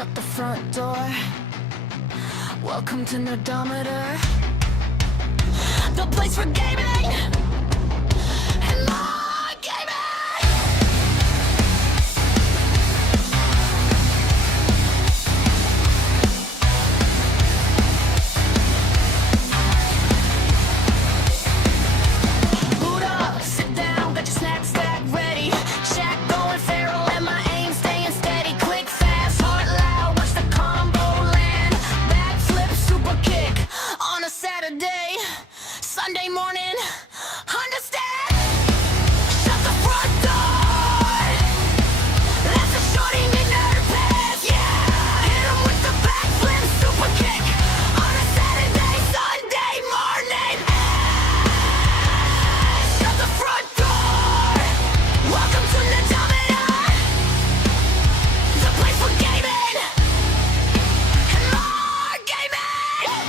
Shut the front door. Welcome to Nerdometer, the place for gaming and more gaming. Boot up, sit down, got your snack stack ready. Shack going feral and my aim staying steady. Click fast, heart loud, watch the combo land. Backflip, super kick on a Saturday, Sunday morning. Understand? Shut the front door. That's a shorty mid-nerd pass, yeah. Hit him with the backflip, super kick on a Saturday, Sunday morning. Shut the front door. Welcome to Nerdometer, the place for gaming and more gaming.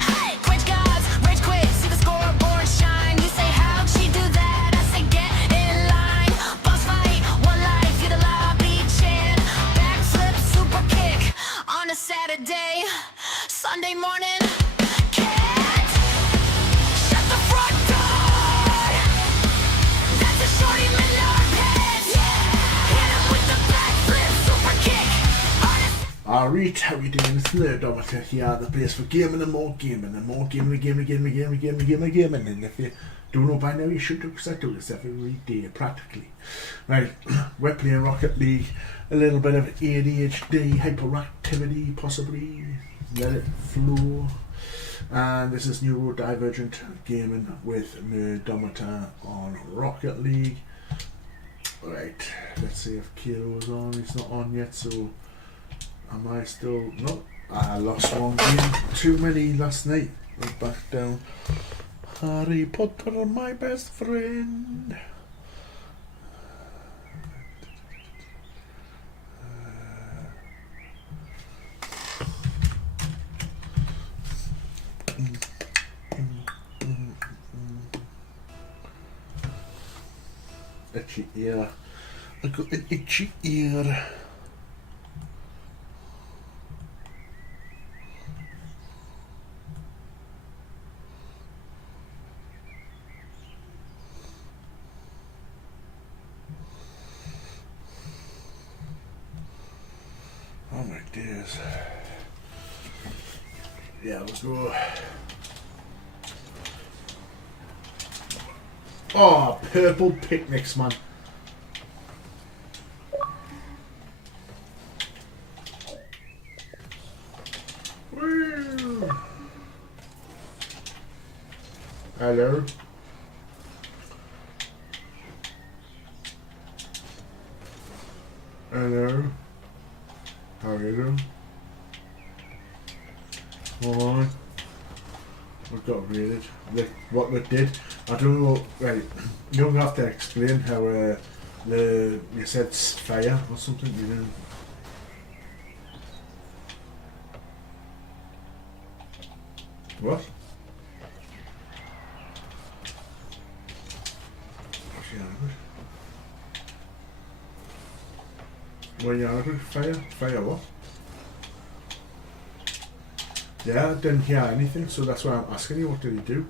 Hey, quench gods, rage quit, see the scoreboard shine. You say how'd she do that? I say get in line. Boss fight, one life, you're the lobby champ. Backflip, super kick on a Saturday, Sunday morning. Can't shut the front door. That's a shorty mid-nerd pass, yeah. Hit him with the backflip, super kick on a Alright, how we doing? It's Nerdometer here, the place for gaming and more gaming and more gaming and gaming. And if you don't know by now, you should do, because I do this every day practically. Right, we're playing Rocket League, a little bit of ADHD, hyperactivity possibly, let it flow. And this is Neurodivergant Gaming with Nerdometer on Rocket League. Right, let's see if Kiero's on. He's not on yet, so am I still? No, I lost one game too many last night. We're back down. Harry Potter, my best friend. Itchy ear. I got an itchy ear. Oh my dears. Yeah, let's go. Oh, purple picnics, man. Woo. Hello. Hello. How are you doing? Alright. We got raided. What we did, I don't know. Right, you don't have to explain how you said fire or something. You know. What? What's the other? What are you out of? Fire? Fire what? Yeah, I didn't hear anything, so that's why I'm asking you, what did he do?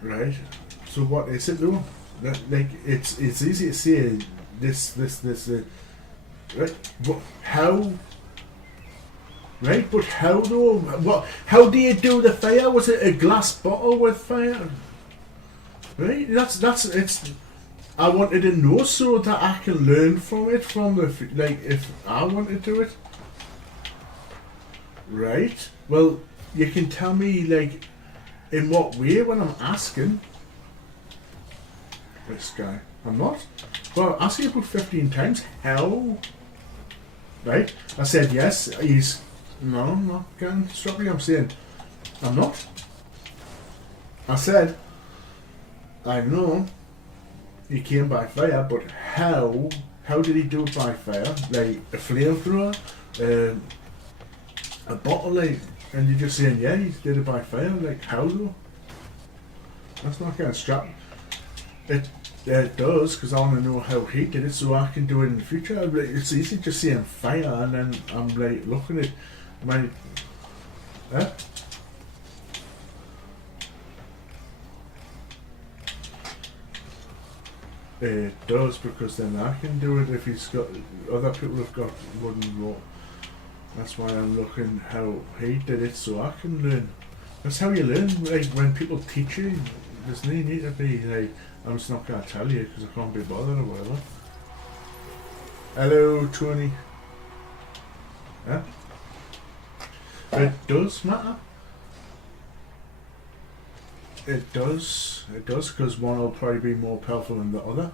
Right, so what is it though? Like, it's easy to say this, right, but how? Right, but how though? What? How do you do the fire? Was it a glass bottle with fire? Right, that's it's. I wanted to know so that I can learn from it, like if I want to do it. Right. Well, you can tell me like in what way when I'm asking. This guy. I'm not. Well, I asked you about 15 times. How? Right. I said yes. He's no, I'm not getting stop me. I'm saying I'm not. I said I know. He came by fire, but how? How did he do it by fire? Like a flamethrower, a bottle, like, and you're just saying, yeah, he did it by fire. Like, how though? That's not getting strapped. It does, because I want to know how he did it so I can do it in the future. It's easy just saying fire and then I'm like looking at my... Eh? It does, because then I can do it if he's got... Other people have got wooden rope. That's why I'm looking how he did it so I can learn. That's how you learn, like when people teach you. There's no need to be like, I'm just not going to tell you because I can't be bothered or whatever. Hello, Tony. Yeah? It does matter. It does, because one will probably be more powerful than the other.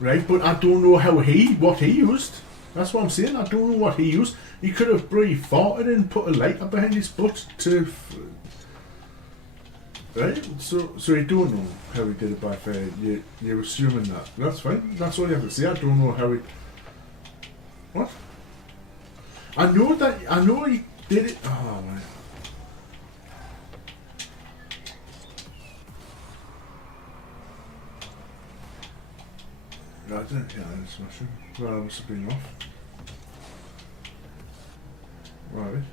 Right, but I don't know what he used. That's what I'm saying, I don't know what he used. He could have farted and put a lighter behind his butt to... Right, so you don't know how he did it by fire. You're assuming that. That's fine, that's all you have to say. I don't know how he... What? I know he did it... Oh, man. I didn't hear any smashing. Well, I must have been off. Right.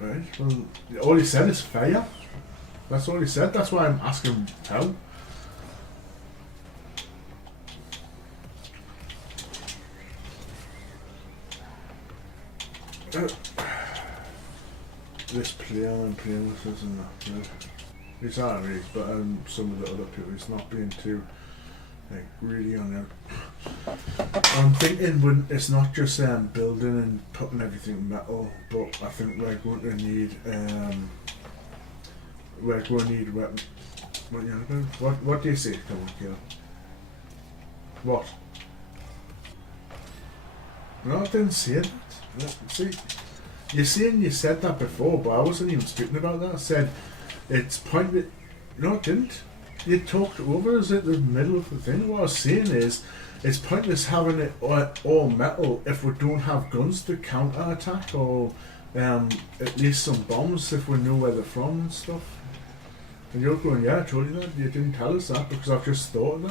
Right, well, all he said is fire. That's all he said, that's why I'm asking how. This player and playing with us and that. Right. He's alright, but some of the other people, he's not being too... like really on there. I'm thinking when it's not just building and putting everything metal, but I think we're going to need what do you say? Come on, Kayla. What? No, I didn't say that. No, see, you're saying you said that before, but I wasn't even speaking about that. I said it's pointed. No, I didn't. You talked over us at the middle of the thing. What I was saying is, it's pointless having it all metal if we don't have guns to counter attack, or at least some bombs if we know where they're from and stuff. And you're going, yeah, I told you that. You didn't tell us that because I've just thought of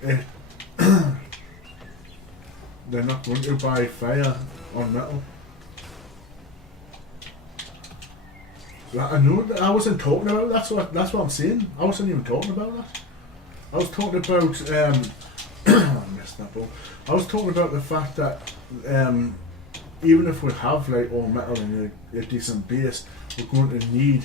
that. They're not going to buy fire on metal. I know that I wasn't talking about that's what I'm saying. I wasn't even talking about that. I was talking about I messed that up. I was talking about the fact that even if we have like all metal and a decent base, we're going to need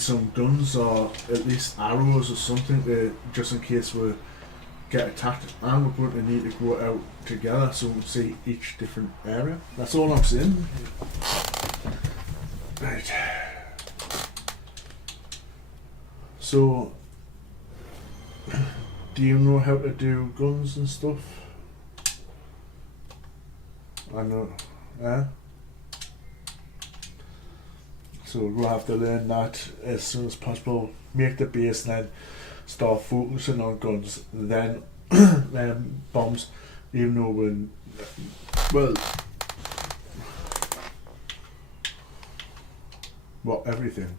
some guns or at least arrows or something to, just in case we get attacked, and we're going to need to go out together so we can see each different area. That's all I'm saying. Right. So, do you know how to do guns and stuff? I know. Yeah? So we'll have to learn that as soon as possible. Make the base and then start focusing on guns, then bombs, even though when everything.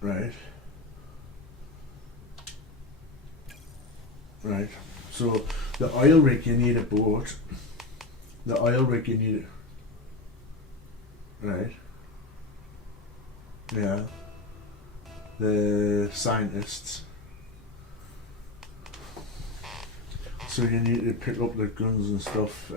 Right. Right. So the oil rig, you need a boat. The oil rig, you need it. Right. Yeah. The scientists. So you need to pick up the guns and stuff.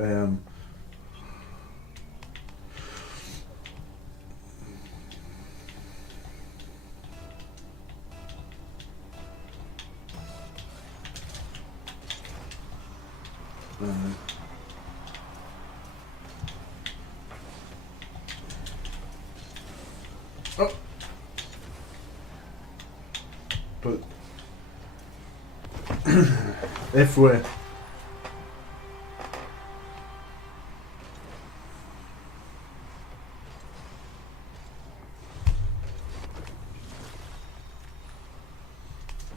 Oh. But if we're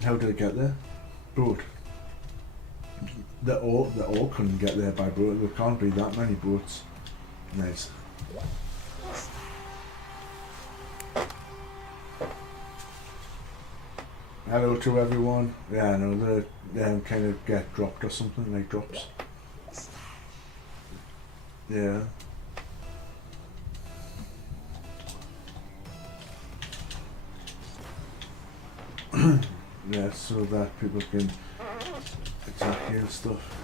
how did I get there? Boat. They all couldn't get there by boat. There can't be that many boats. Nice. Hello to everyone. Yeah, I know they kind of get dropped or something, like drops. Yeah. Yeah, so that people can attack you and stuff.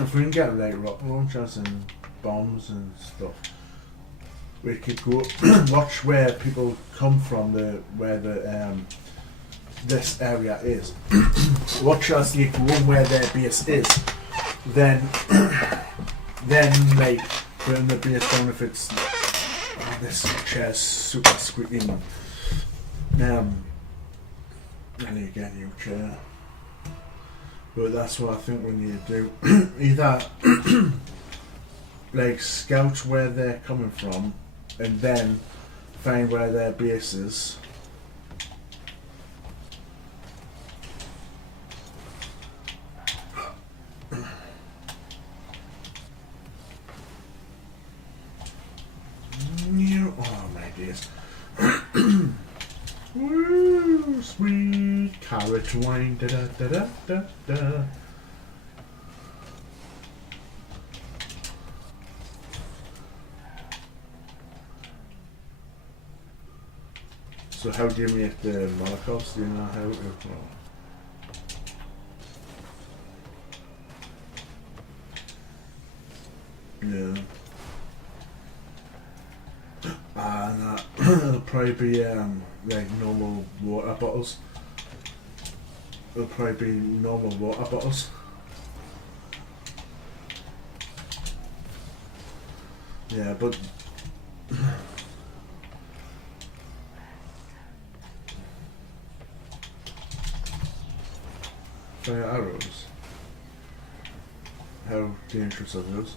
If we can get like rocket launchers and bombs and stuff, we could go watch where people come from, this area is. Watch as they go where their base is. Then like bring the base down if it's this chair's super squeaky, man. And you get a new chair. But that's what I think we need to do. Either like scout where they're coming from and then find where their base is. Oh my days. Woo, sweet carrot wine, da da da da da da. So how do you make the Molotovs? Do you know how to? Yeah. And it'll probably be like normal water bottles. It'll probably be normal water bottles. Yeah, but fire arrows. How dangerous are those?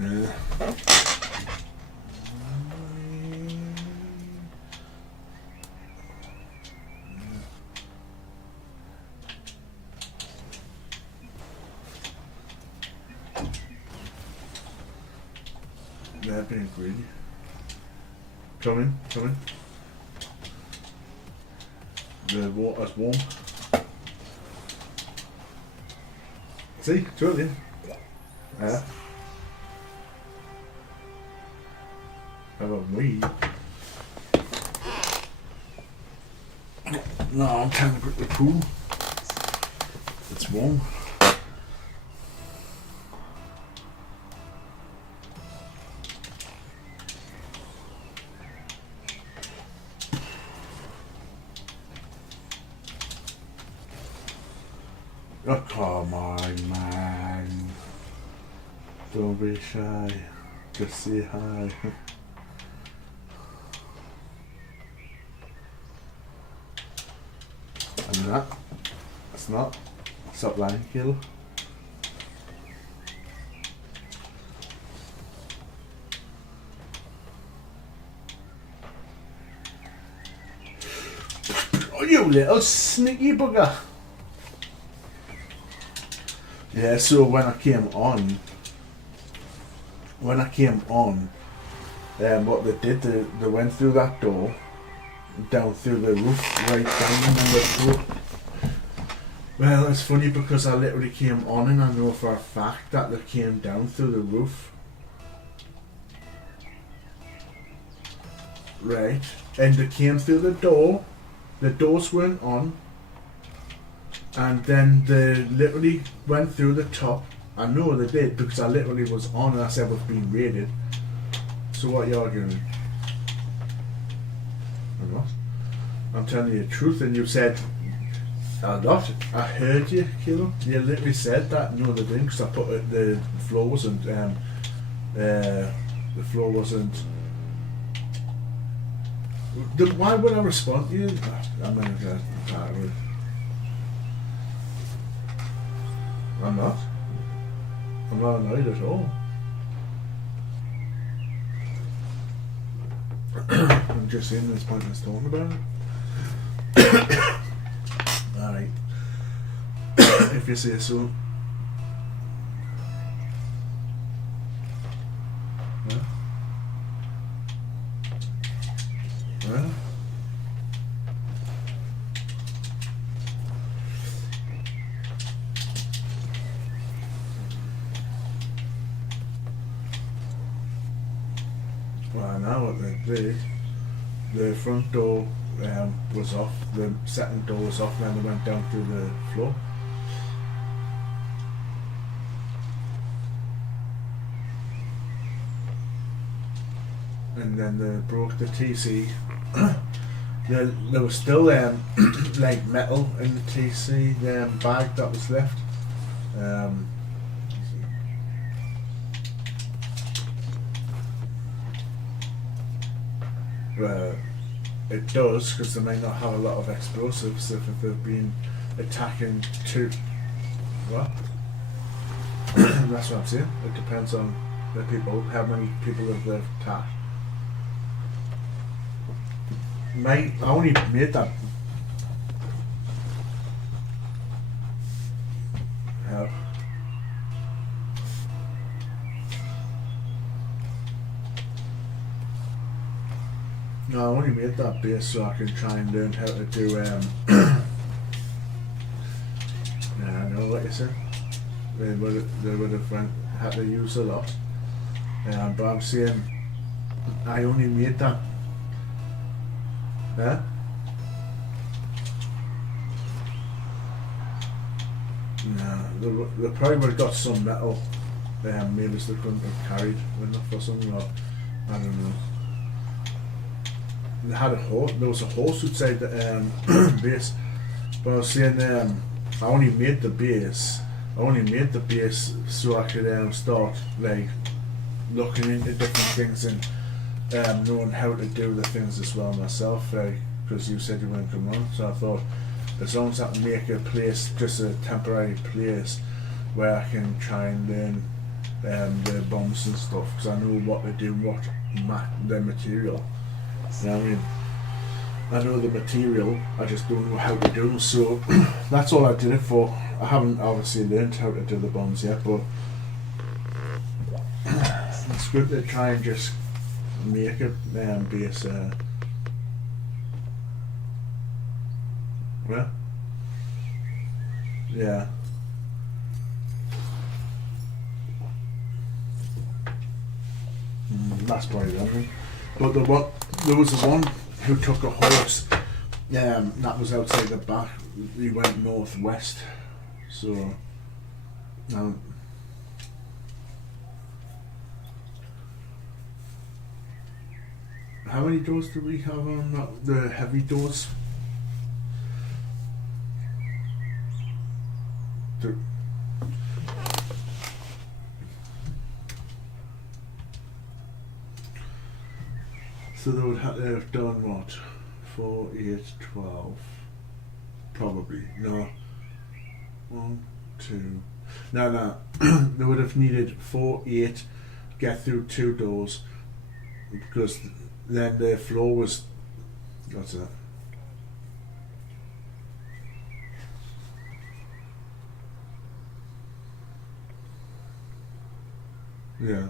Yeah. They're being greedy. Come in, come in. The water's warm. See, totally. Yeah. How about me? No, I'm trying to put the pool. It's warm. Oh, come on, man. Don't be shy. Just say hi. I'm not. It's not. Stop lying, Caleb. Oh, you little sneaky bugger. Yeah, so when I came on, what they did, they went through that door, down through the roof, right down in the throat. Well, it's funny because I literally came on and I know for a fact that they came down through the roof. Right, and they came through the doors weren't on, and then they literally went through the top. I know they did because I literally was on and I said I was being raided. So what are you arguing? I'm not. I'm telling you the truth, and you said A lot. I heard you, Kilo. You literally said that. No, they didn't, because I put it, the floor wasn't. The floor wasn't. Why would I respond to you? I mean, I'm not. I'm not annoyed at all. I'm just saying there's pointless talking about it. Alright. If you say so. Yeah. Yeah. Well, now what they did, the front door was off, the second door was off, and then they went down to the floor. And then they broke the TC. There was still like metal in the TC bag that was left. It does, because they may not have a lot of explosives if they've been attacking two. What? That's what I'm saying. It depends on the people, how many people have they've attacked. I only made that. How? No, I only made that base so I can try and learn how to do. Yeah, I know what you said. They would have had to use a lot. But I'm saying I only made that. Yeah? No, they probably would have got some metal. Maybe they couldn't have carried enough or something, or I don't know. They had a horse. There was a horse outside the base, but I was saying I only made the base. I only made the base so I could start like looking into different things and knowing how to do the things as well myself. Because you said you weren't coming on, so I thought as long as I can make a place, just a temporary place, where I can try and learn the bombs and stuff, because I know what to do, what the material. You know what I mean? I know the material, I just don't know how to do them, so that's all I did it for. I haven't obviously learned how to do the bombs yet, but it's good to try and just make it base. Well, yeah. That's probably the thing. But there was the one who took a horse that was outside the back. He went northwest. So how many doors do we have on that, the heavy doors? So they would have to have done what? 4, 8, 12. Probably. No. 1, 2. No. They would have needed 4, 8, get through 2 doors, because then the floor was. What's that? Yeah.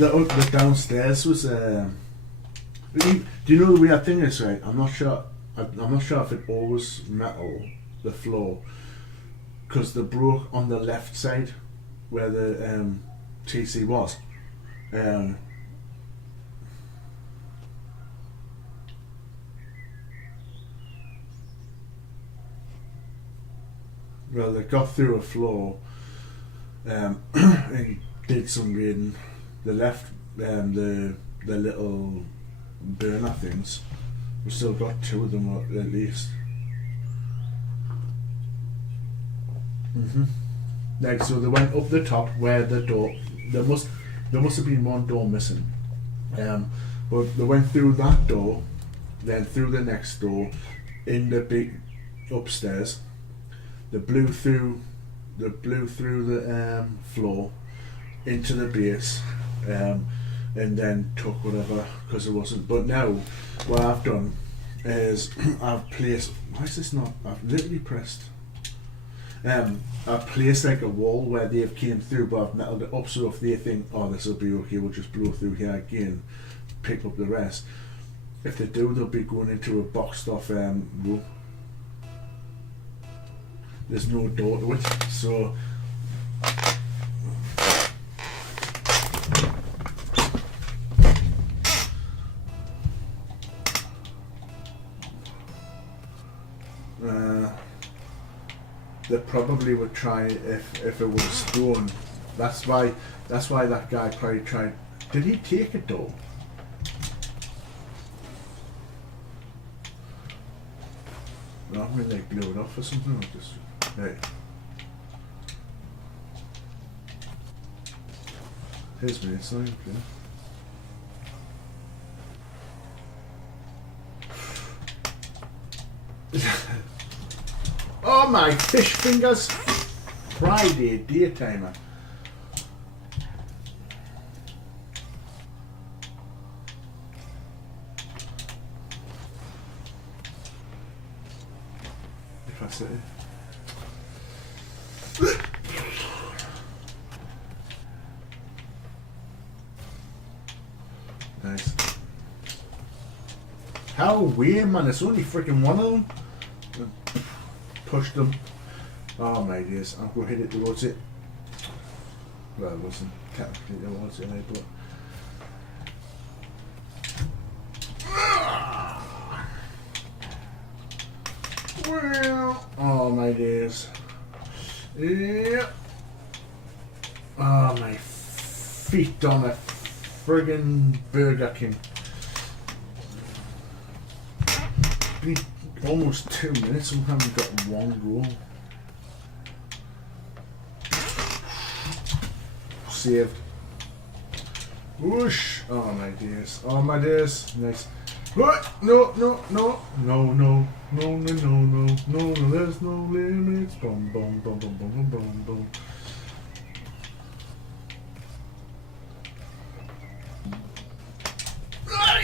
the downstairs was. Do you know the weird thing is, right? I'm not sure if it always metal, the floor, because they broke on the left side where the TC was. Well, they got through a floor and did some reading. The left the little burner things. We've still got 2 of them at least. Like, so they went up the top where the door, there must have been one door missing, but they went through that door, then through the next door, in the big upstairs. They blew through the floor into the base, and then took whatever, because it wasn't. But now what I've done is I've placed, why is this not, I've literally pressed, I've placed like a wall where they've came through, but I've metaled it up, so if they think, oh, this will be okay, we'll just blow through here again, pick up the rest. If they do, they'll be going into a boxed off room. There's no door to it, so they probably would try if it was stone. That's why that guy probably tried. Did he take a door? No, when they blew it off or something, or just hey. Here's me, it's not even clear. Oh my fish fingers! Friday, daytimer. If I say. Nice. How weird, man! It's only freaking one of them. Push them. Oh my days, I'm going to hit it towards it. Well, it wasn't technically towards it, but. Well, oh my days. Yeah. Oh, my feet on a friggin' Burger King. Been almost 2 minutes, we haven't got one roll. Saved. Whoosh! Oh my days. Oh my days. Nice. What? No, no, no, no, no, no, no, no, no, no, no, there's no limits. Boom, boom, boom, boom, boom, boom, boom, boom.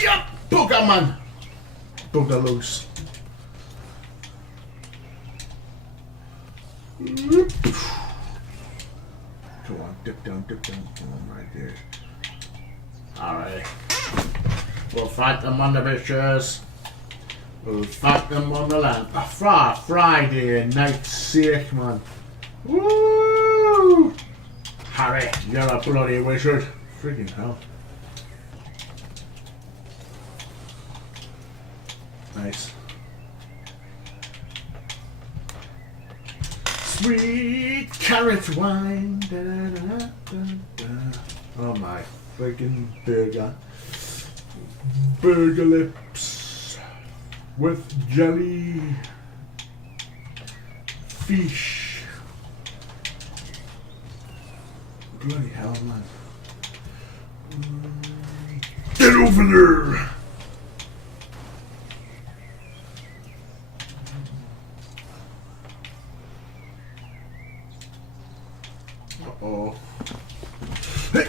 Yeah, booger, man. Booger loose. Come on, dip down, dip down. Oh my dear. Alright. We'll fight them on the bitches. We'll fight them on the land. Friday night's sake, man. Woo! Harry, you're a bloody wizard. Freaking hell. Nice. Sweet carrot wine. Da, da, da, da, da. Oh my friggin' burger. Burger lips with jelly. Fish. Bloody hell, man. Get over there! Uh-oh. Hey!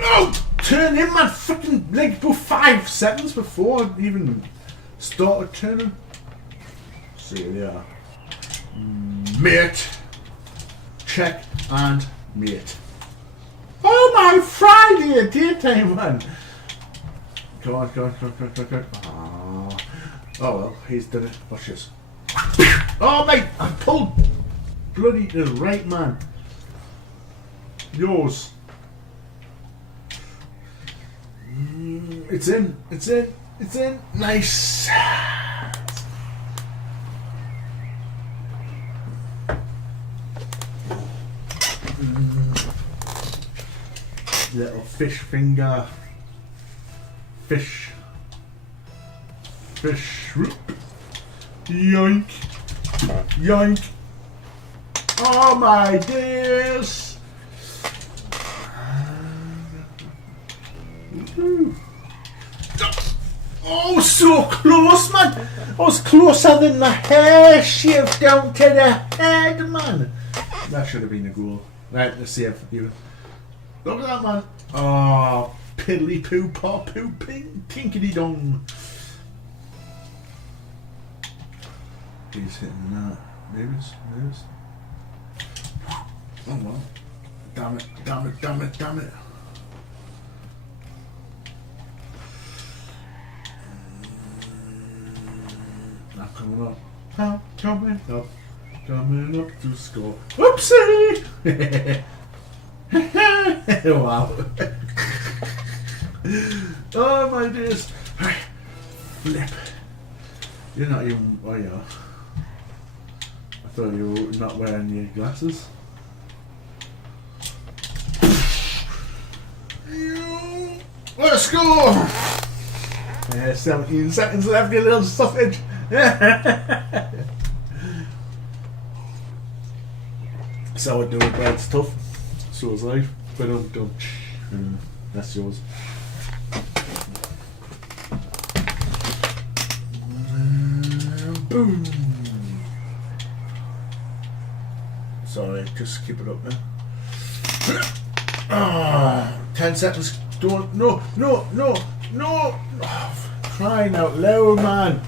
Oh! Turn in my fucking leg for 5 seconds before I even started turning. See ya. Mate. Check and mate. Oh my Friday daytime, man! Go on, go on, go on, go on, go on, go on. Oh well, he's done it. Watch this. Oh mate, I pulled bloody the right man. Yours. It's in, it's in, it's in. Nice. little fish finger. Fish. Yoink. Yoink. Oh my days. Oh, so close, man. I was closer than the hair shaved down to the head, man. That should have been a goal. Right, let's see if you. Look at that, man. Oh, piddly poo, paw poo, pink, tinkity dong. He's hitting that. Maybe. Oh well. Damn it. Not coming up. Coming up to score. Whoopsie! Wow. Oh my days. Right. Flip. You're not even. Oh yeah. I thought you were not wearing your glasses. Let's go! 17 seconds left, you little sausage. So I do it, but it's tough. So is life. But don't. That's yours. Boom. Sorry, just keep it up now. 10 seconds. Don't. No. Oh, crying out loud, man.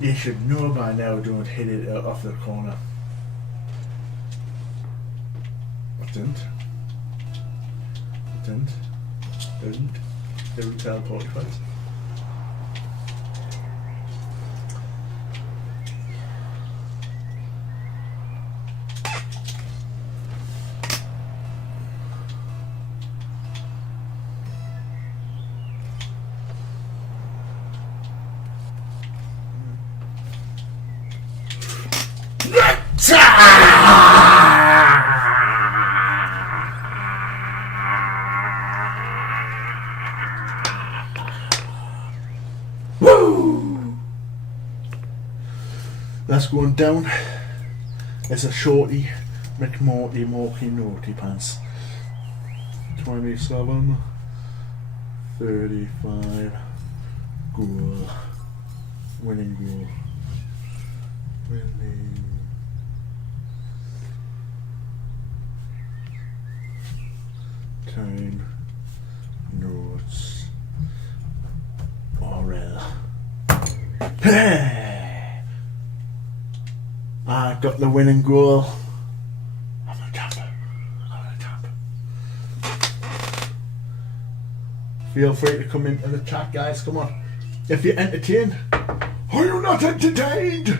You should know by now, don't hit it off the corner. I didn't. Didn't teleport you guys. Woo! That's going down. It's a shorty McMorty Morky Naughty Pants. 27 35 goal. Winning goal. Winning. Time. Notes. RL. I got the winning goal. I'm gonna tap. Feel free to come into the chat, guys. Come on. If you're entertained. Are you not entertained?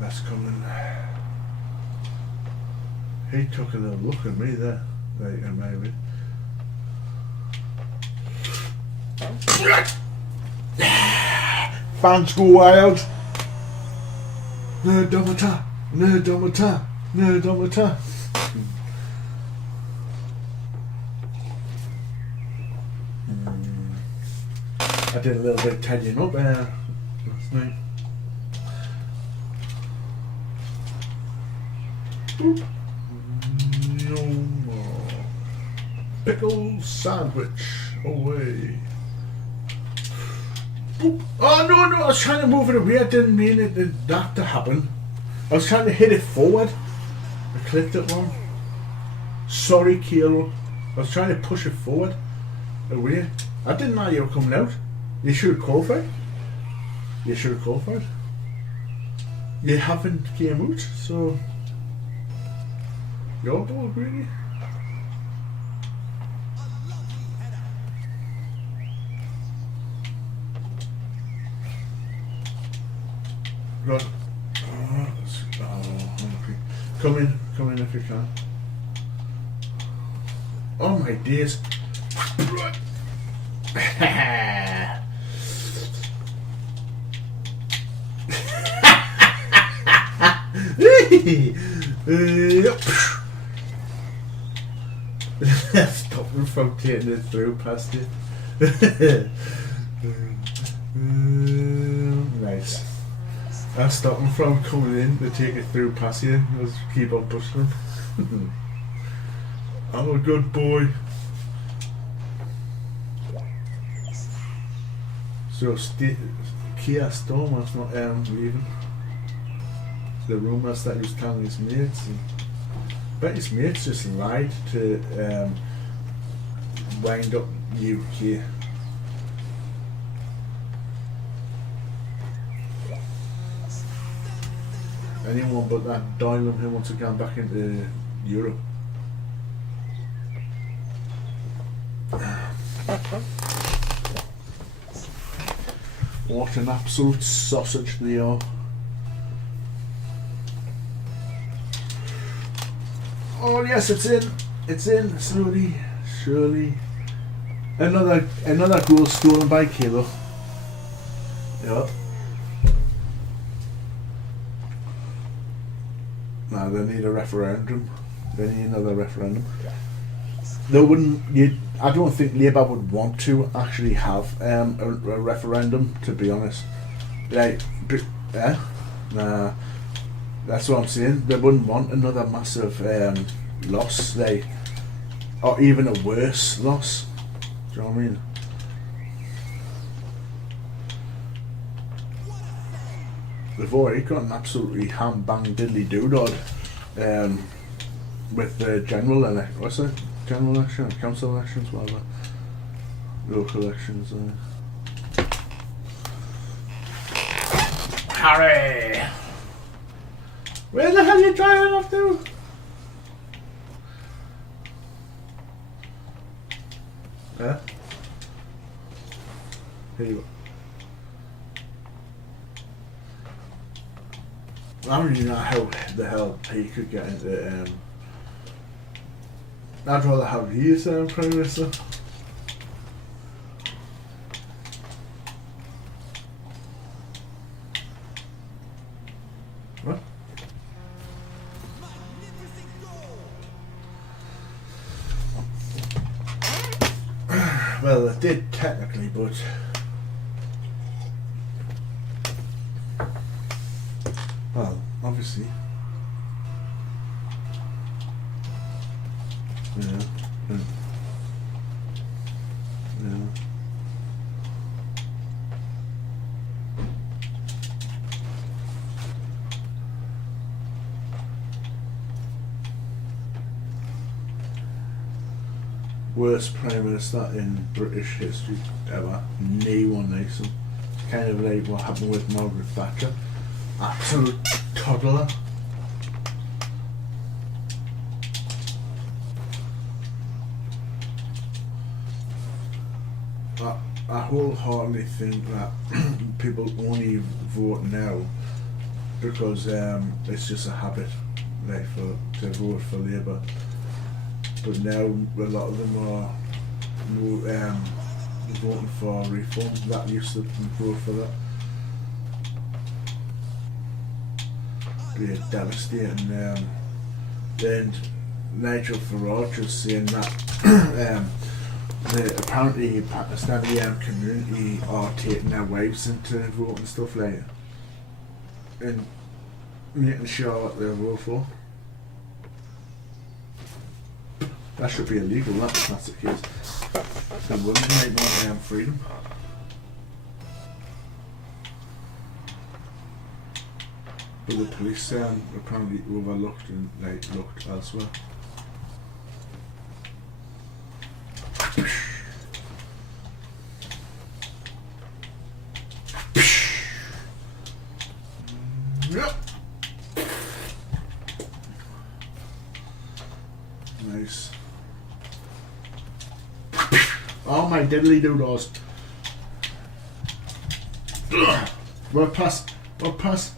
That's coming. He took a little look at me there. Right, maybe. Fans go wild. Nerdometer. I did a little bit of tidying up there last night. Boop. No more. Pickle sandwich away. Boop. Oh no, I was trying to move it away. I didn't mean that to happen. I was trying to hit it forward. I clicked it wrong. Sorry, Kilo. I was trying to push it forward. Away. I didn't know you were coming out. You should have called for it. You haven't came out, so your ball, really. Right. Come in if you can. Oh my days. Stop them from taking it through past it. Nice. I stop them from coming in to take it through past you. Just keep on pushing them. I'm a good boy. So Kia Stormer's not leaving. The rumours that he was telling his mates. But his mates just lied to wind up UK. Anyone but that Doyle who wants to go back into Europe. What an absolute sausage they are. Oh yes, it's in, slowly, surely. Another goal stolen by Kilo. Yep. Now they need a referendum. They need another referendum. They wouldn't. I don't think Labour would want to actually have a referendum. To be honest, nah. That's what I'm saying. They wouldn't want another massive loss, or even a worse loss. Do you know what I mean? They've already got an absolutely ham-bang diddly doodad with the general election. What's it? General election, council elections, whatever. Local elections. Harry! Where the hell are you driving off to? Yeah? Here you go. I don't even know how the hell he could get into I'd rather have he as Prime Minister. What? Well, it did technically, but well, obviously. Yeah. Worst Prime Minister in British history ever. No one likes him. Kind of like what happened with Margaret Thatcher. Absolute toddler. I wholeheartedly think that people only vote now because it's just a habit, like to vote for Labour. But now a lot of them are voting for reform. That used to vote for that. Be devastating. Then Nigel Farage was saying that apparently the Pakistani community are taking their wives into vote and stuff like that, and making sure what they vote for. That should be illegal, if that's the case. The women might want freedom. But the police apparently overlooked and looked elsewhere. Yep. Nice. Oh my diddly doodles. Well pass. Well pass.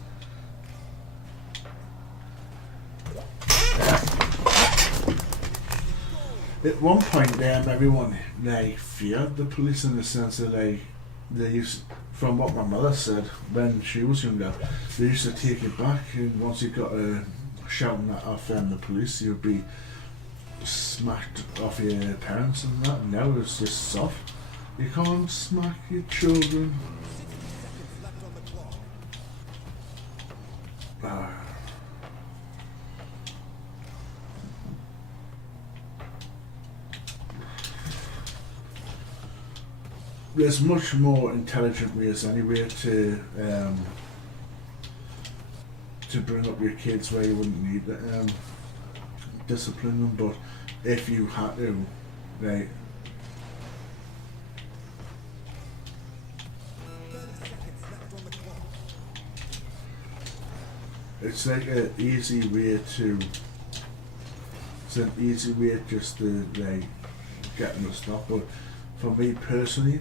At one point, everyone feared the police in the sense that they used, from what my mother said when she was younger, they used to take it back, and once you got shouting that off the police, you'd be smacked off your parents and that. And now it's just soft. You can't smack your children. There's much more intelligent ways anyway to bring up your kids where you wouldn't need discipline them, but if you had to, right, it's like an easy way to, it's an easy way just to get them to stop. But for me personally,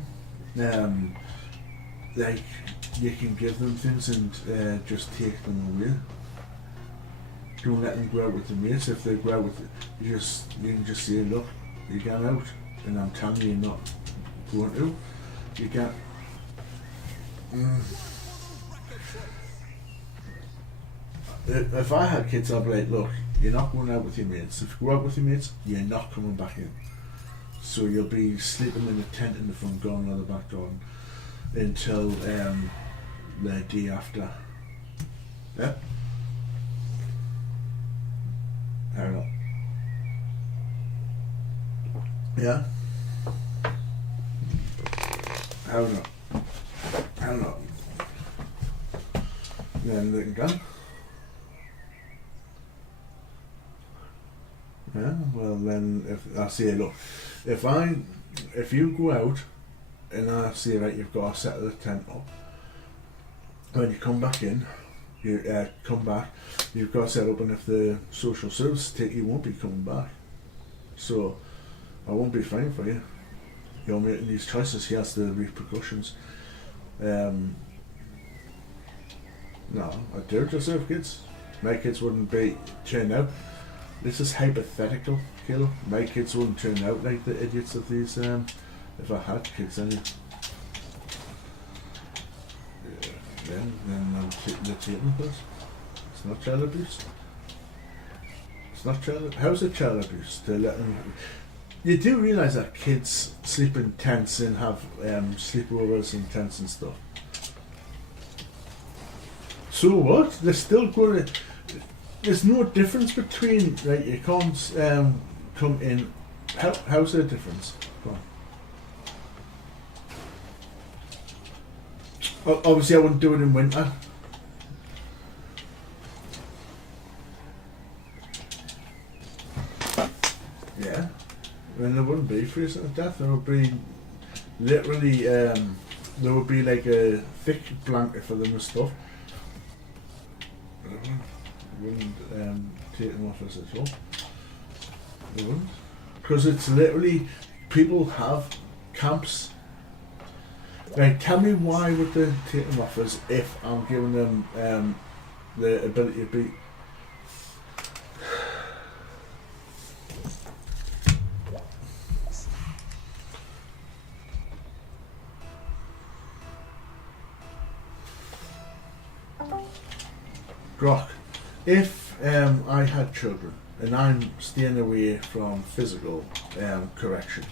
you can give them things and just take them away. Don't let them go out with the mates. If they go out with it, you can just say, look, you get out, and I'm telling you, you're not going to. You get. If I had kids, I'd be like, look, you're not going out with your mates. If you go out with your mates, you're not coming back in. So you'll be sleeping in a tent in the front garden or the back garden until the day after. Yeah? How not? Yeah? How not? How not? Then they can go. Yeah, well then, if I say, look, if you go out and I say, right, you've got to set the tent up, when you come back in, you come back, you've got to set up, and if the social services take you, won't be coming back. So I won't be fine for you. You're making these choices, here's the repercussions. No, I do deserve kids. My kids wouldn't be turned out. This is hypothetical, Caleb. My kids wouldn't turn out like the idiots of these, if I had kids anyway. Yeah, then they're taking this. It's not child abuse. It's not child. How's it child abuse to let them? You do realise that kids sleep in tents and have sleepovers in tents and stuff. So what? They're still going to. There's no difference between, like, you can't come in. How's there a difference? Come on. Obviously, I wouldn't do it in winter. Yeah, then there wouldn't be freezing to death. There would be literally, there would be like a thick blanket for them and stuff. Wouldn't take them off us at all. They wouldn't, because it's literally, people have camps. Like, tell me why would they take them off us if I'm giving them the ability to be. Rock. If I had children and I'm staying away from physical correction,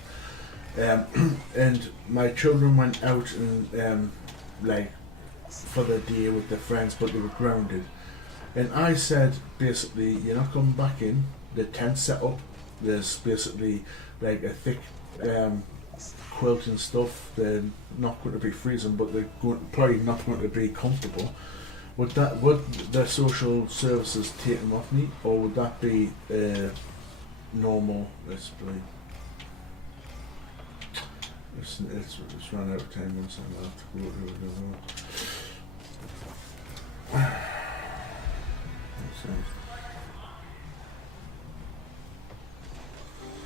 and my children went out and like for the day with their friends, but they were grounded, and I said basically, you're not coming back in. The tent's set up. There's basically like a thick quilt and stuff. They're not going to be freezing, but they're probably not going to be comfortable. Would the social services take them off me, or would that be normal? Let's play. It's run out of time, so I'm going to have to go to another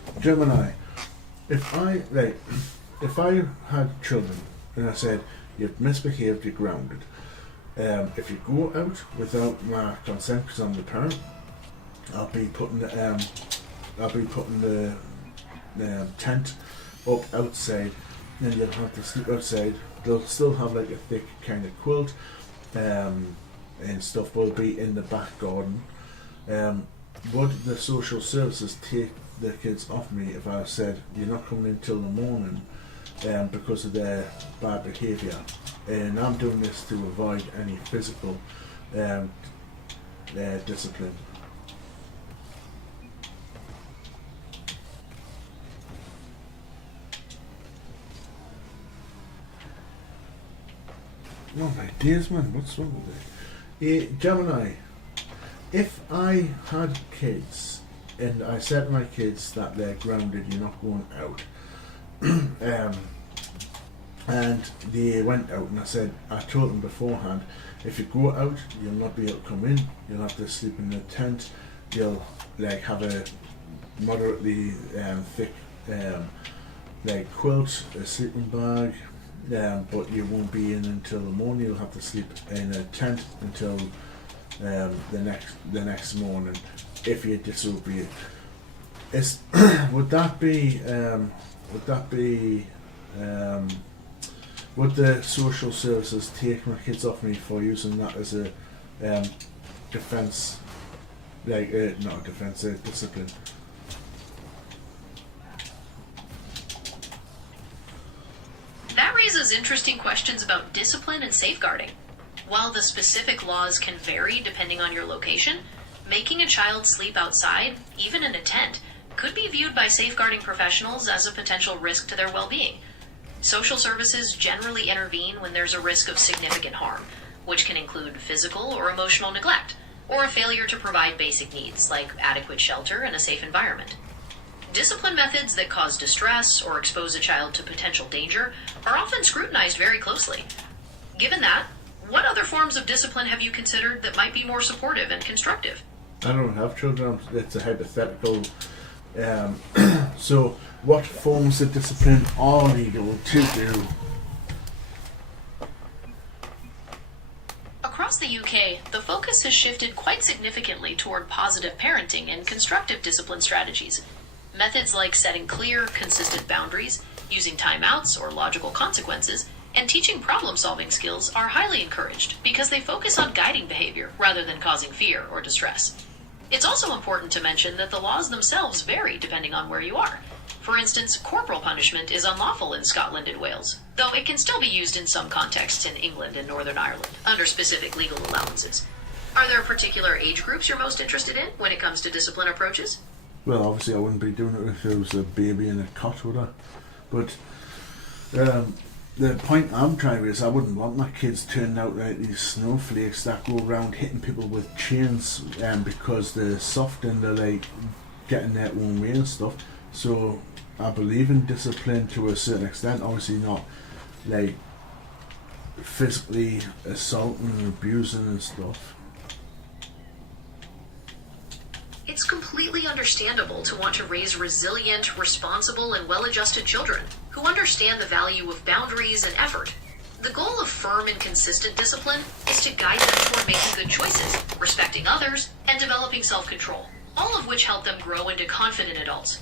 one. Gemini, if I had children and I said, you've misbehaved, you're grounded. If you go out without my consent, because I'm the parent, I'll be putting the tent up outside, and you'll have to sleep outside. They'll still have like a thick kind of quilt and stuff, will be in the back garden. Would the social services take the kids off me if I said you're not coming in till the morning because of their bad behaviour? And I'm doing this to avoid any physical discipline. Oh my dears, man, what's wrong with it? Gemini, if I had kids and I said to my kids that they're grounded, you're not going out, and they went out, and I told them beforehand, if you go out, you'll not be able to come in, you'll have to sleep in the tent, you'll like have a moderately thick like quilt, a sleeping bag, but you won't be in until the morning. You'll have to sleep in a tent until the next morning if you disobey it. Would the social services take my kids off me for using that as a defence, like not a defence, a discipline? That raises interesting questions about discipline and safeguarding. While the specific laws can vary depending on your location, making a child sleep outside, even in a tent, could be viewed by safeguarding professionals as a potential risk to their well-being. Social services generally intervene when there's a risk of significant harm, which can include physical or emotional neglect, or a failure to provide basic needs like adequate shelter and a safe environment. Discipline methods that cause distress or expose a child to potential danger are often scrutinized very closely. Given that, what other forms of discipline have you considered that might be more supportive and constructive? I don't have children, it's a hypothetical. So, what forms of discipline are legal to do? Across the UK, the focus has shifted quite significantly toward positive parenting and constructive discipline strategies. Methods like setting clear, consistent boundaries, using timeouts or logical consequences, and teaching problem-solving skills are highly encouraged because they focus on guiding behavior rather than causing fear or distress. It's also important to mention that the laws themselves vary depending on where you are. For instance, corporal punishment is unlawful in Scotland and Wales, though it can still be used in some contexts in England and Northern Ireland, under specific legal allowances. Are there particular age groups you're most interested in when it comes to discipline approaches? Well, obviously I wouldn't be doing it if it was a baby in a cot, would I? But the point I'm trying to is I wouldn't want my kids turning out like these snowflakes that go around hitting people with chains because they're soft and they're like getting their own way and stuff. So I believe in discipline to a certain extent, obviously not like physically assaulting and abusing and stuff. It's completely understandable to want to raise resilient, responsible, and well-adjusted children who understand the value of boundaries and effort. The goal of firm and consistent discipline is to guide them toward making good choices, respecting others, and developing self-control, all of which help them grow into confident adults.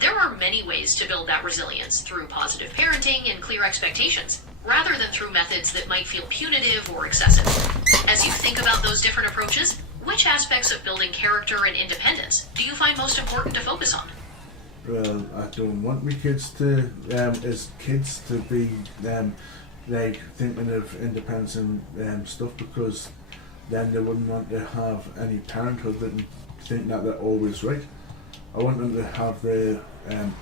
There are many ways to build that resilience through positive parenting and clear expectations, rather than through methods that might feel punitive or excessive. As you think about those different approaches, which aspects of building character and independence do you find most important to focus on? Well, I don't want my kids to, as kids, to be like thinking of independence and stuff, because then they wouldn't want to have any parenthood that think that they're always right. I want them to have the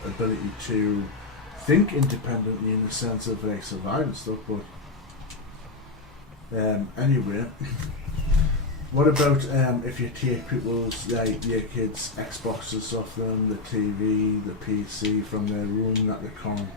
ability to think independently in the sense of like survive and stuff, but anyway. What about if you take people's, like your kids' Xboxes off them, the TV, the PC from their room that they can't?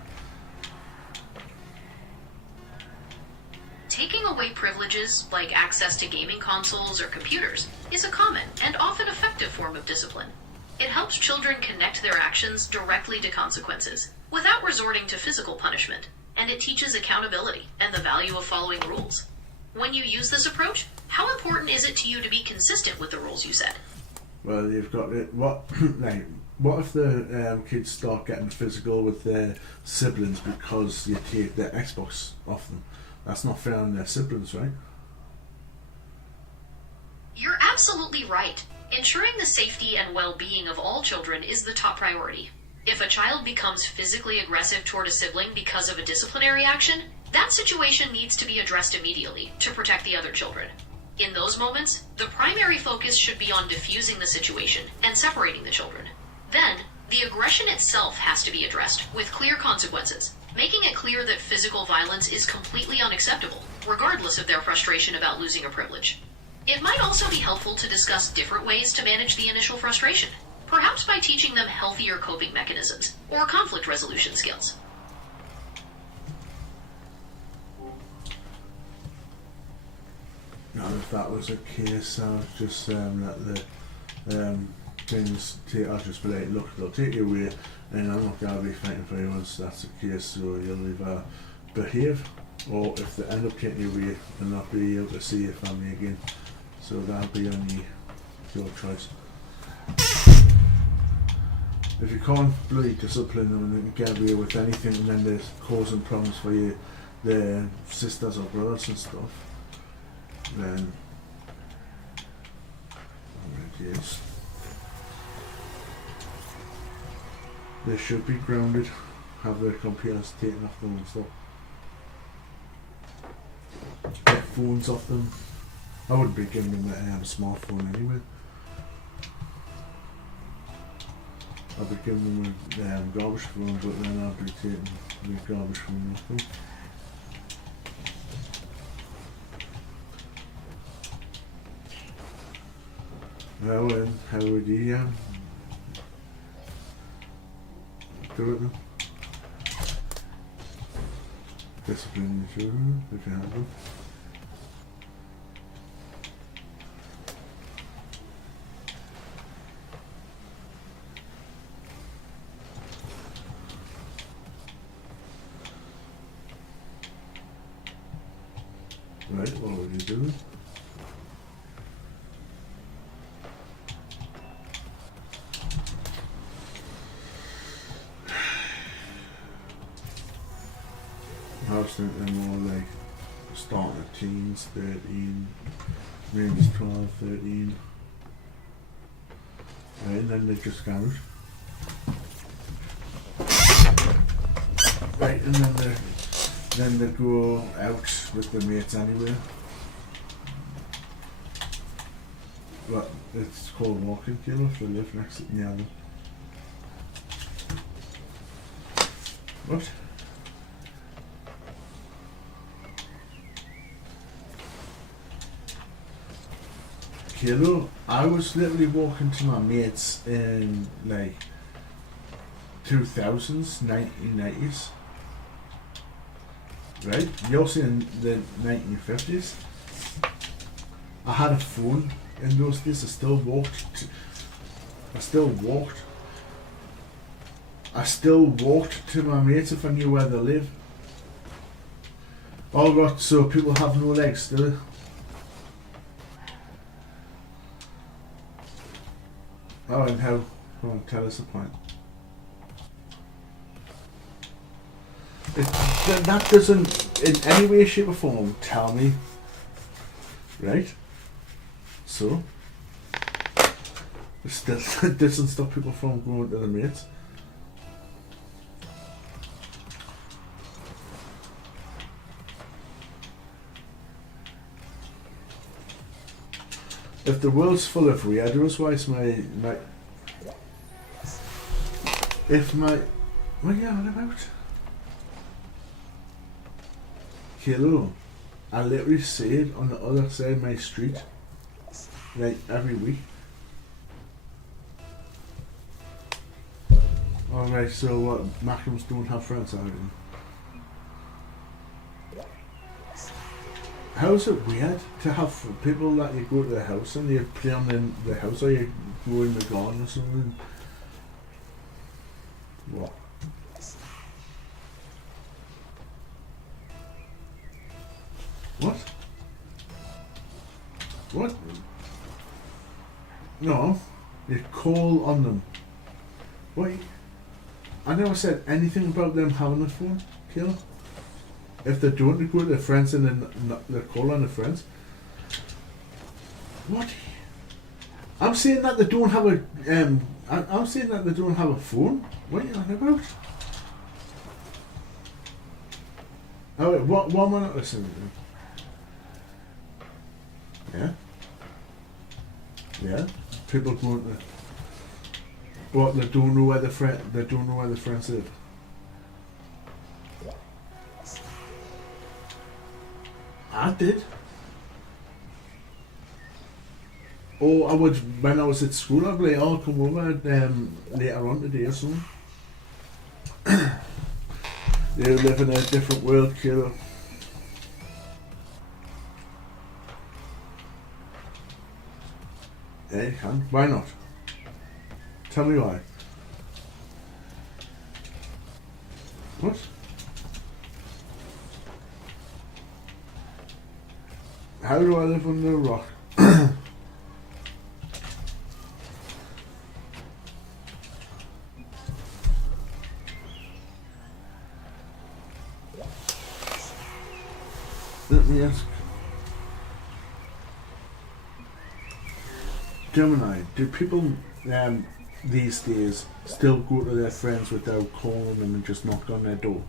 Taking away privileges like access to gaming consoles or computers is a common and often effective form of discipline. It helps children connect their actions directly to consequences without resorting to physical punishment, and it teaches accountability and the value of following rules. When you use this approach, how important is it to you to be consistent with the rules you set? Well, you've got it. What like What if the kids start getting physical with their siblings because you take their Xbox off them? That's not fair on their siblings, right? You're absolutely right. Ensuring the safety and well-being of all children is the top priority. If a child becomes physically aggressive toward a sibling because of a disciplinary action, that situation needs to be addressed immediately to protect the other children. In those moments, the primary focus should be on diffusing the situation and separating the children. Then, the aggression itself has to be addressed with clear consequences, making it clear that physical violence is completely unacceptable, regardless of their frustration about losing a privilege. It might also be helpful to discuss different ways to manage the initial frustration, perhaps by teaching them healthier coping mechanisms or conflict resolution skills. Now, if that was a case, I would just let the things take. I'll just be like, look, they'll take you away, and I'm not going to be fighting for you once that's the case. So you'll either behave, or if they end up taking you away, you'll not be able to see your family again. So that'll be on your choice. If you can't bloody discipline them and get away with anything, and then they're causing problems for you, their sisters or brothers and stuff, then yes, they should be grounded, have their computers taken off them and stuff, get phones off them. I wouldn't be giving them a smartphone anyway. I'd be giving them a garbage phone, but then I'd be taking the garbage phone off them. Well, and how would you do it then? Discipline the children, if you have them. Right, what would you do? I was thinking more like starting at teens, 13, maybe 12, 13. Right, and then they just go out. Right, and then they go out with their mates anyway. But it's called walking killer if they live next to the other. What? Kilo, I was literally walking to my mates in like 2000s, 1990s. Right? You're saying the 1950s. I had a phone in those days. I still walked to my mates if I knew where they live. Oh right, so people have no legs, do they? Oh, and how? Come on, tell us the point. That doesn't in any way, shape or form tell me, right? So, it still doesn't stop people from going to their mates. If the world's full of weirdos, why is what are you on about? Kilo, I literally see it on the other side of my street, like every week. Alright, so what, Macrams don't have friends out in? How is it weird to have people that you go to the house and you play on in the house, or you go in the garden or something? What? What? What? No, you call on them. What? I never said anything about them having a phone, Kayla. If they're doing it, go to their friends and then they call on their friends. What? I'm saying that they don't have a I'm saying that they don't have a phone. What are you on about? Oh wait, what am I not listening to? Yeah? Yeah? People going to what, they don't know where their friends live. I did. Or I would, when I was at school, I'd be like, oh, come over later on today or something. They live in a different world, kiddo. Yeah, you can. Why not? Tell me why. What? How do I live under a rock? Let me ask. Gemini, do people these days still go to their friends without calling them and just knock on their door?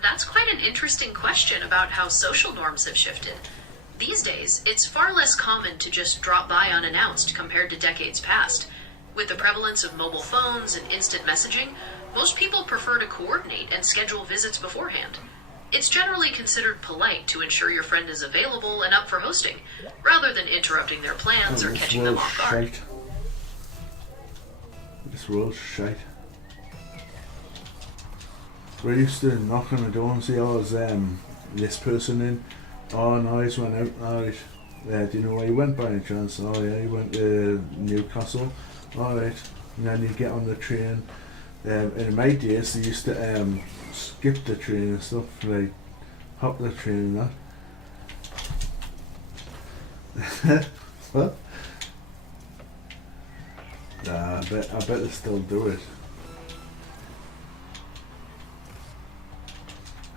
That's quite an interesting question about how social norms have shifted. These days, it's far less common to just drop by unannounced compared to decades past. With the prevalence of mobile phones and instant messaging, most people prefer to coordinate and schedule visits beforehand. It's generally considered polite to ensure your friend is available and up for hosting, rather than interrupting their plans or catching them off guard. Shite. This world's shite. We used to knock on the door and say, oh, is this person in? Oh, no, he's went out. Alright. Do you know where he went by any chance? Oh, yeah, he went to Newcastle. Alright. And then you get on the train. In my days, they used to skip the train and stuff, like hop the train and that. What? Nah, I bet they still do it.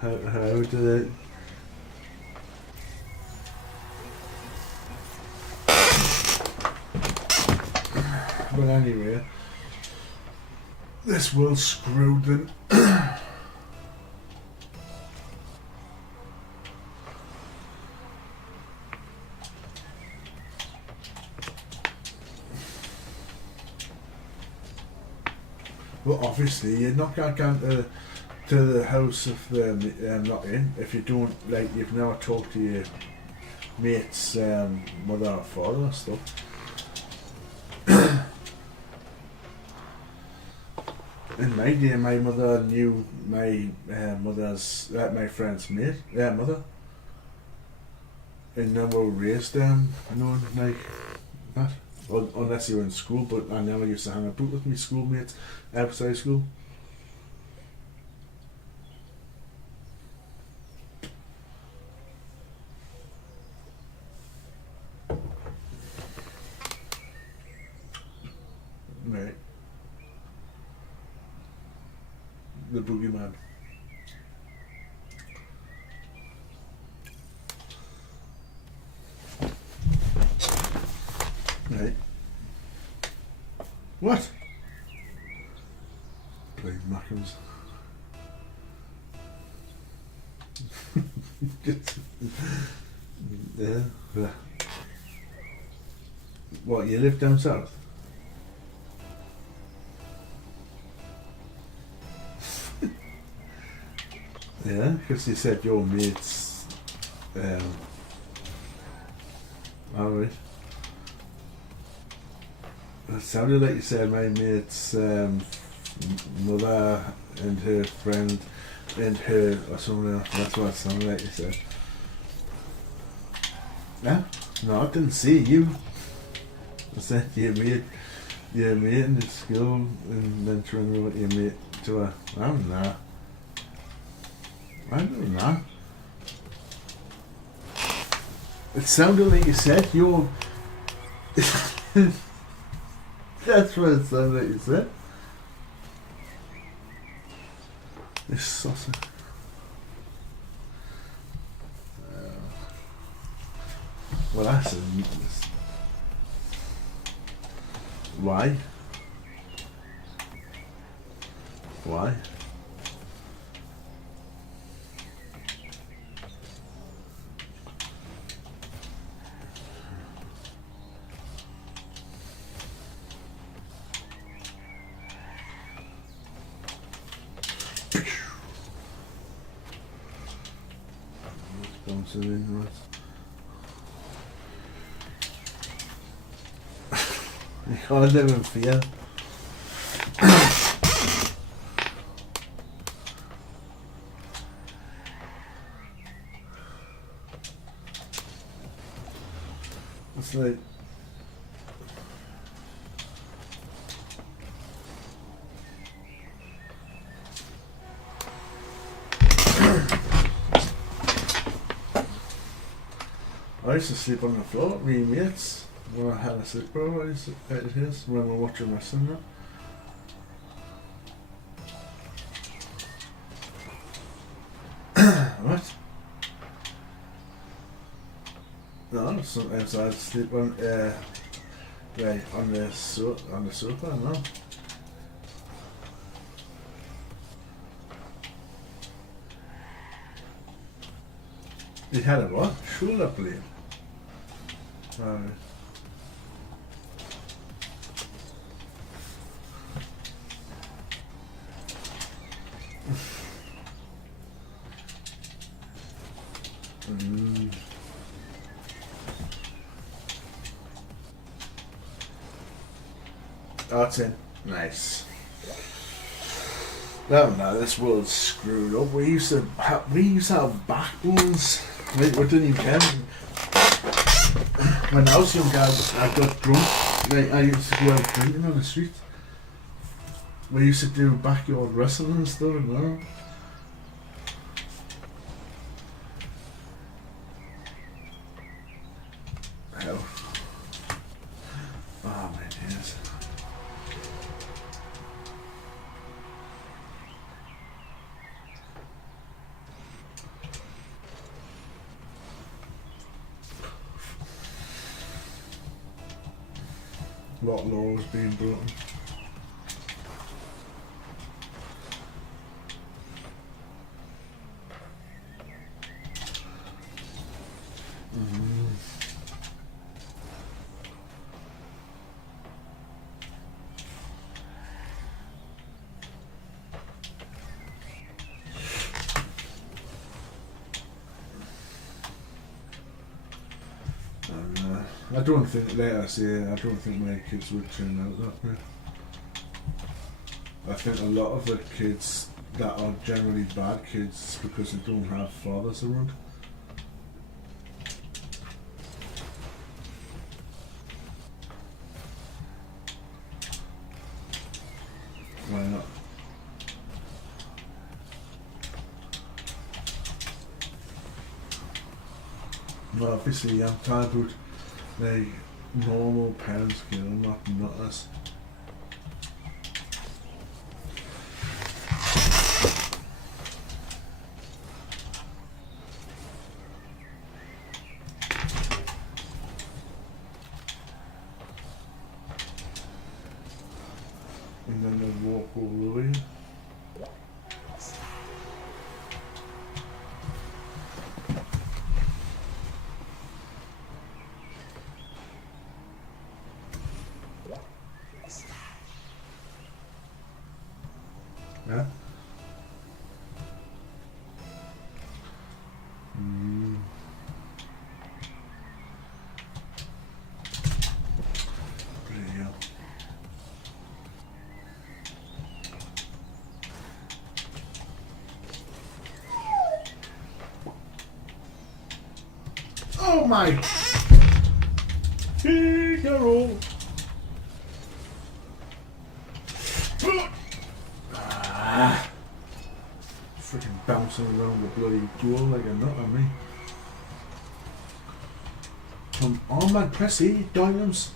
How do they? But anyway, this world's screwed then. Well, obviously, you're not going to go to the house if they're not in. If you don't, like, you've never talked to your mate's mother or father or stuff. In my day, my mother knew my my friend's mother, and never raised knowing like that. Unless you were in school, but I never used to hang about with my schoolmates outside school. Right. The boogeyman. Right. What? Playing Mackins. Yeah. What, you live down south? Yeah, because you said your mates. Alright. It sounded like you said my mate's mother and her friend and her or something else. That's what it sounded like you said. Yeah? No, I didn't see you. I said your mate in the school and then trying to with your mate to a. I don't know. I don't know. It sounded like you said you're. That's what it sounded like you said. This sausage. Well, that's a neatness. Why? Why? Bouncing in, right? You can't live in fear. It's like I used to sleep on the floor with my mates when I had a sleepover. I used to at his when we were watching wrestling now. What? No, sometimes I'd sleep on right on the sofa, no. You had a what? Shoulder blade. Alright. That's it. Nice. No, this world's screwed up. We used to have backbones. We didn't even care. When I was young, I got drunk. I used to go out drinking on the street. We used to do backyard wrestling and stuff. No. Hell. Oh my days. A lot of laws being broken. I don't think, like I say, I don't think my kids would turn out that way. I think a lot of the kids that are generally bad kids because they don't have fathers around. Why not? Well, obviously I'm talking about like normal parents killing, not us. And then they walk all the way. Yeah. Brilliant. Oh my! Figaro! Freaking bouncing around the bloody door like a nut on me. Come on man, press E, diamonds.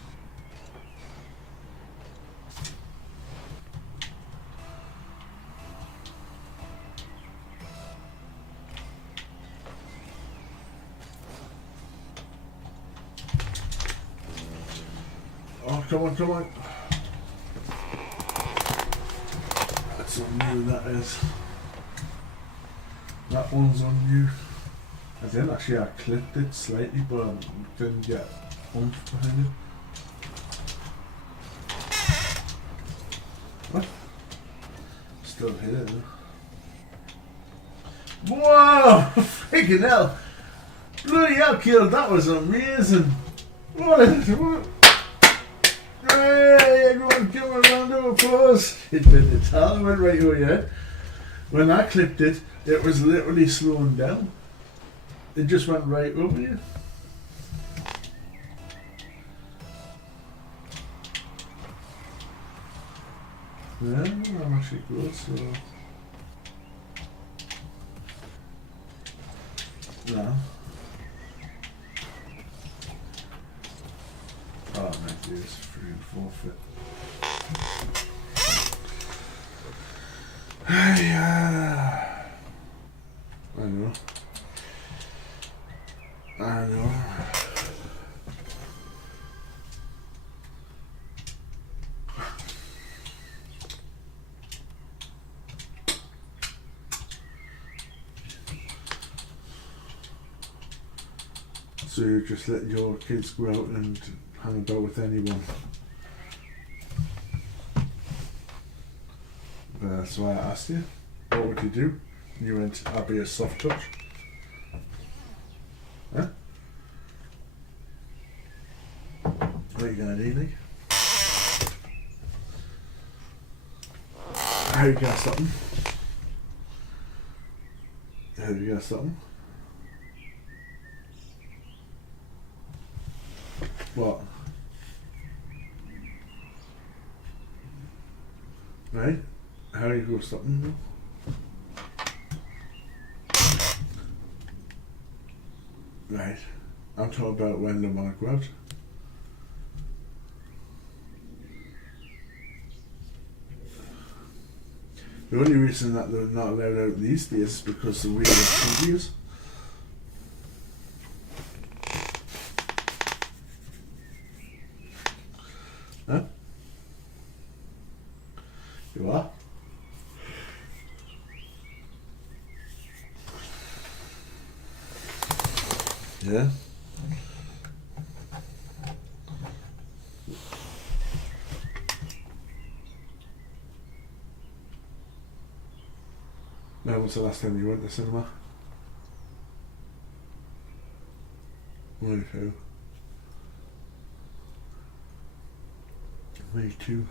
come on, come on. That's on you, that is. That one's on you. I did actually, I clipped it slightly, but I didn't get oomph behind it. What? Still hit it though. Whoa! Freaking hell! Bloody hell, killed, that was amazing! What? Hey, everyone give a round of applause! It did the towel, went right over your head. When I clipped it, it was literally slowing down. It just went right over you. Yeah, I'm actually good, so... No. Oh, I might do this 3 and 4 foot. Yeah. I know. I know. So you just let your kids go out and hang about with anyone. That's why I asked you, what would you do? You went, I'll be a soft touch. Huh? What are you gonna do, Nick? How you got something? Have you got something? What? Right? How do you go something? Right. I'm talking about when they want to go out. The only reason that they're not allowed out these days is because the way the TV is. Huh? You are? Yeah? When was the last time you went to the cinema? With who? Me too.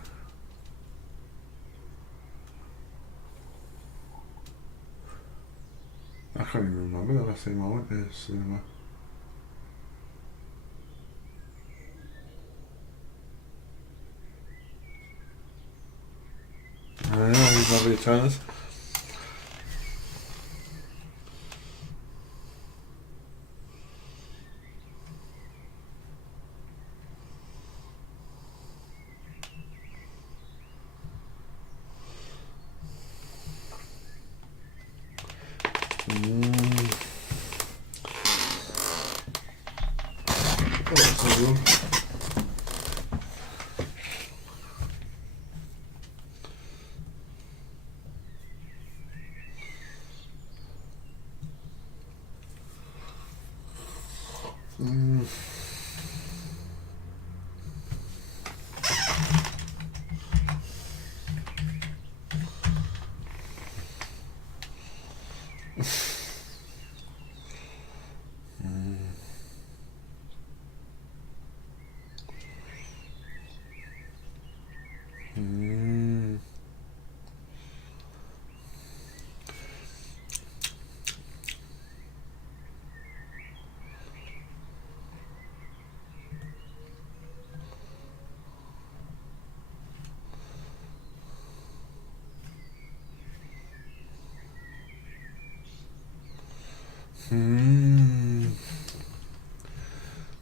I can't even remember the last time I went to the cinema. I know, he's not really telling us.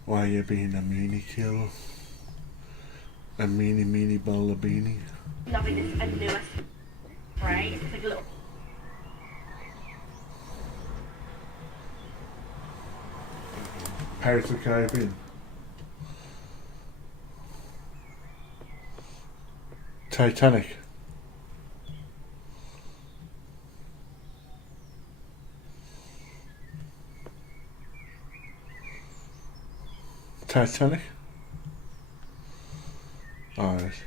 Why you being a meanie killer? A meanie ball of beanie? Lovely, this is a newest spray. It's like a little. Pirates of the Caribbean. Titanic. Titanic. Alright.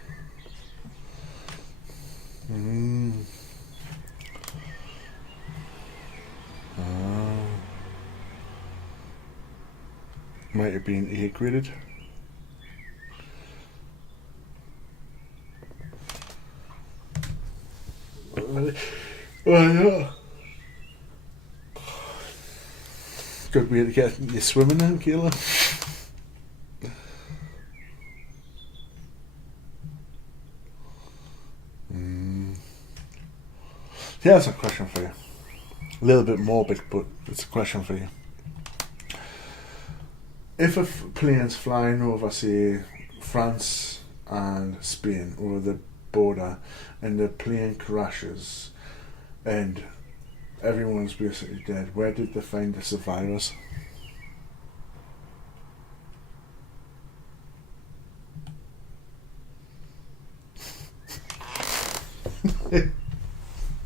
Might have been A-graded. Yeah. Good way to get you swimming in, Kayla. Yeah, that's a question for you. A little bit morbid, but it's a question for you. If a plane's flying over, say, France and Spain, over the border, and the plane crashes and everyone's basically dead, where did they find the survivors?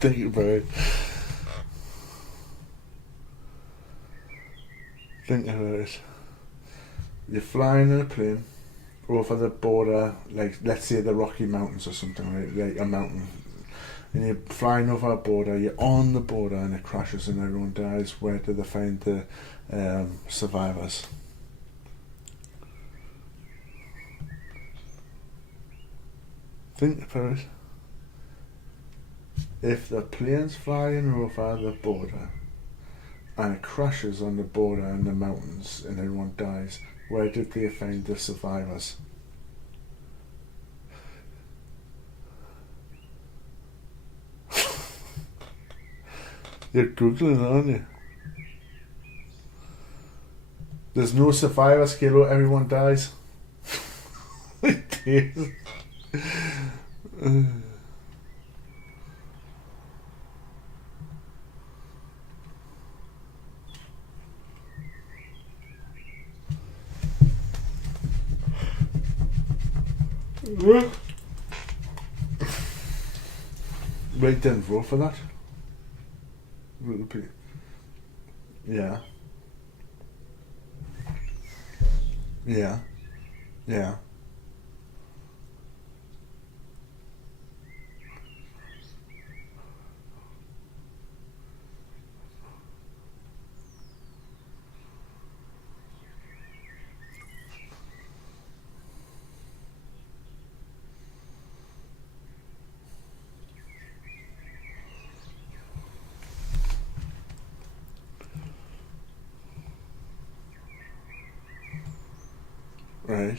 Think about it. Think about it. You're flying in a plane over the border, like let's say the Rocky Mountains or something, right? Like a mountain, and you're flying over a border. You're on the border, and it crashes, and everyone dies. Where do they find the survivors? Think about it. If the plane's flying over the border and it crashes on the border in the mountains and everyone dies, where did they find the survivors? You're Googling, aren't you? There's no survivors, Kilo, everyone dies. Right then, vote for that. Yeah. Yeah. Yeah. Right.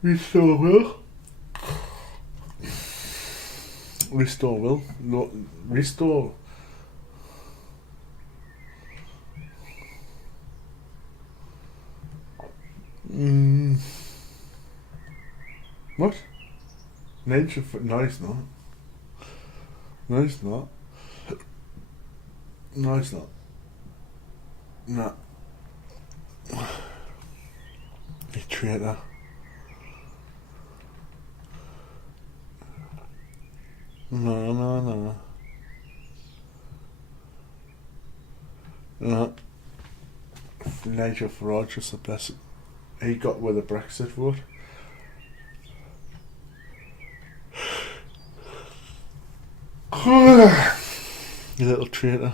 Restore will. Restore will. No, restore. What? Nature for, no, it's not. No, it's not. No, it's not. No. You traitor. No, no, no. No. Nigel Farage was the best. He got with the Brexit vote. You little traitor.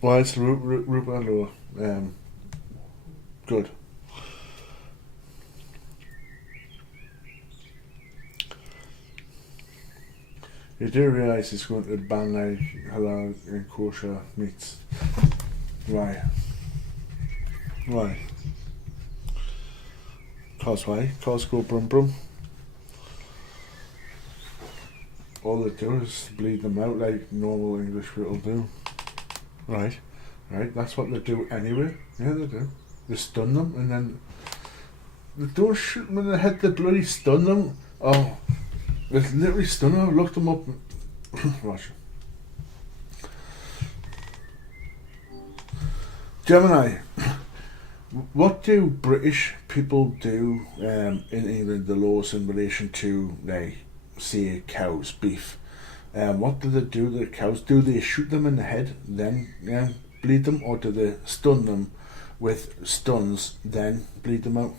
Why is Rupert Lowe good? You do realise he's going to ban like halal and kosher meats. Why? Why? Cause why? Cause go brum brum. All they do is bleed them out like normal English people do. Right, right, that's what they do anyway. Yeah, they do. They stun them and then they don't shoot them in the head, they bloody stun them. Oh, they literally stun them. I looked them up. Watch. Gemini, What do British people do in England, the laws in relation to, like, say, cows, beef? What do they do to the cows? Do they shoot them in the head, then bleed them, or do they stun them with stuns, then bleed them out?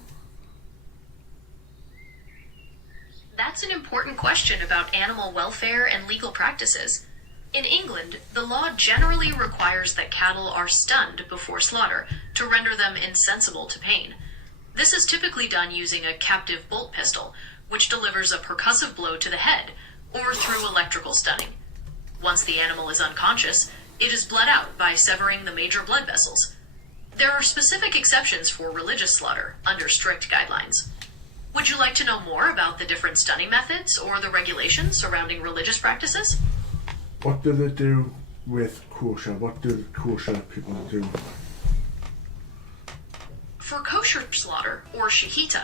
That's an important question about animal welfare and legal practices. In England, the law generally requires that cattle are stunned before slaughter to render them insensible to pain. This is typically done using a captive bolt pistol, which delivers a percussive blow to the head, or through electrical stunning. Once the animal is unconscious, it is bled out by severing the major blood vessels. There are specific exceptions for religious slaughter under strict guidelines. Would you like to know more about the different stunning methods or the regulations surrounding religious practices? What do they do with kosher? What do the kosher people do? For kosher slaughter, or shahita.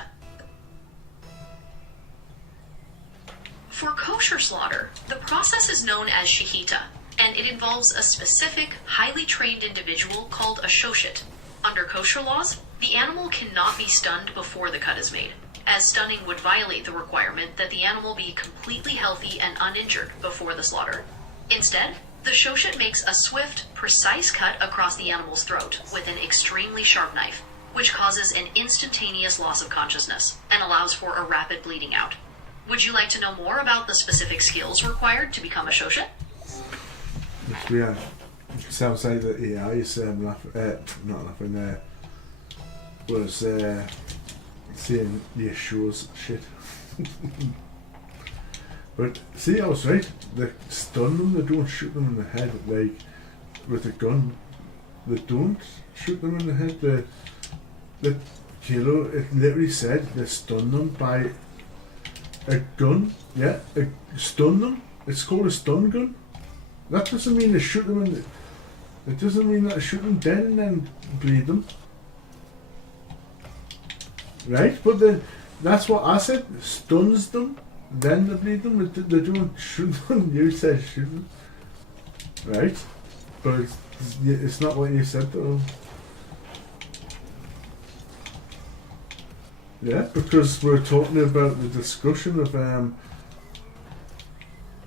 For kosher slaughter, the process is known as shahita, and it involves a specific, highly trained individual called a shoshet. Under kosher laws, the animal cannot be stunned before the cut is made, as stunning would violate the requirement that the animal be completely healthy and uninjured before the slaughter. Instead, the shoshet makes a swift, precise cut across the animal's throat with an extremely sharp knife, which causes an instantaneous loss of consciousness and allows for a rapid bleeding out. Would you like to know more about the specific skills required to become a shoshet? Yeah, sounds like the AI is was saying the shows shit. But see, I was right. They stun them, they don't shoot them in the head like with a gun. They don't shoot them in the head. The kilo, it literally said they stun them by a gun. Yeah, stun them. It's called a stun gun. That doesn't mean they shoot them in the... It doesn't mean that they shoot them dead and then bleed them. Right? But then, that's what I said. Stuns them, then they bleed them. They don't shoot them. You said shoot them. Right? But it's not what you said though. Yeah, because we're talking about the discussion of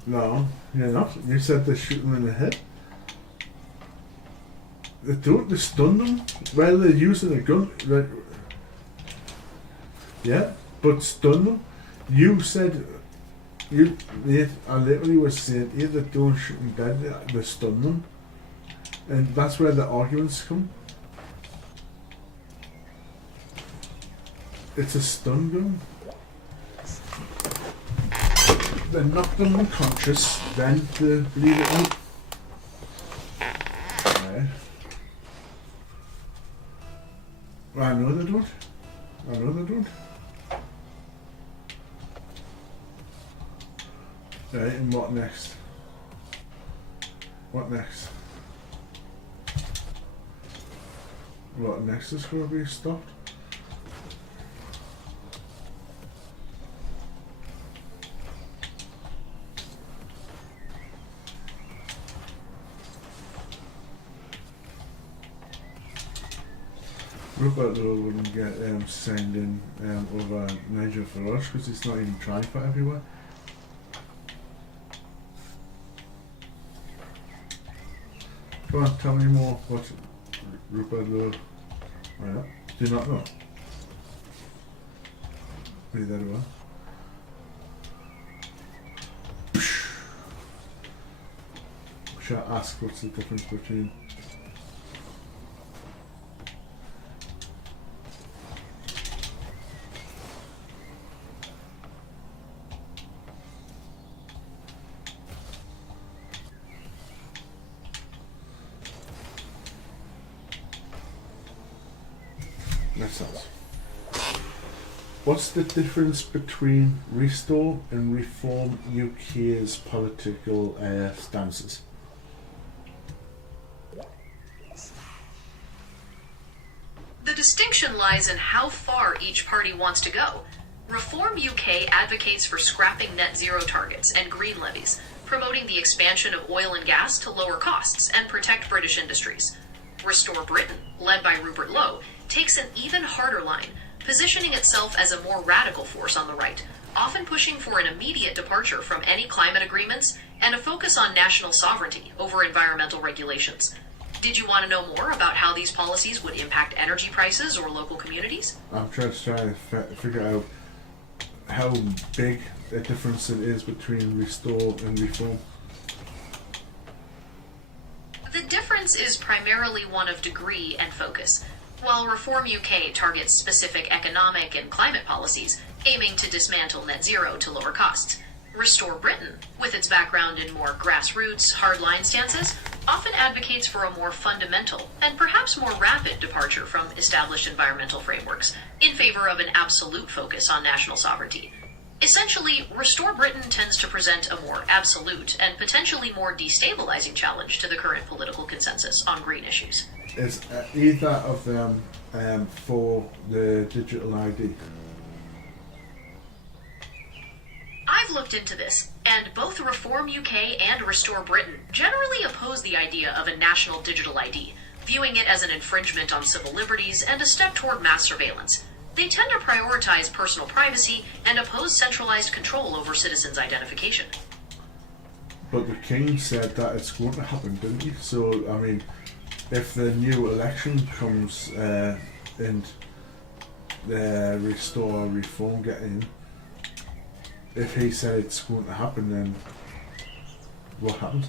no, you're not. You said they shoot them in the head. They don't, they stun them while they're using a gun. Like, yeah, but stun them. You said, I literally was saying, either don't shoot them dead, they stun them. And that's where the arguments come. It's a stun gun. They knock them unconscious, then they bleed it out. Right. I know they don't. I know they don't. Right, and what next? What next? What next is going to be stopped? Rupert though wouldn't get signed in over Nigel Farage because it's not even trying for everywhere. Come on, tell me more what Rupert Lowe. Oh yeah? Do you not know? Read that over. Should I ask what's the difference between what's the difference between Restore and Reform UK's political stances? The distinction lies in how far each party wants to go. Reform UK advocates for scrapping net zero targets and green levies, promoting the expansion of oil and gas to lower costs and protect British industries. Restore Britain, led by Rupert Lowe, takes an even harder line, positioning itself as a more radical force on the right, often pushing for an immediate departure from any climate agreements and a focus on national sovereignty over environmental regulations. Did you want to know more about how these policies would impact energy prices or local communities? I'm just trying to figure out how big a difference it is between restore and reform. The difference is primarily one of degree and focus. While Reform UK targets specific economic and climate policies, aiming to dismantle net zero to lower costs, Restore Britain, with its background in more grassroots, hardline stances, often advocates for a more fundamental and perhaps more rapid departure from established environmental frameworks in favor of an absolute focus on national sovereignty. Essentially, Restore Britain tends to present a more absolute and potentially more destabilizing challenge to the current political consensus on green issues. Is either of them for the digital ID? I've looked into this, and both Reform UK and Restore Britain generally oppose the idea of a national digital ID, viewing it as an infringement on civil liberties and a step toward mass surveillance. They tend to prioritize personal privacy and oppose centralized control over citizens' identification. But the King said that it's going to happen, didn't he? So, I mean, if the new election comes and the Restore Reform get in, if he said it's going to happen, then what happens?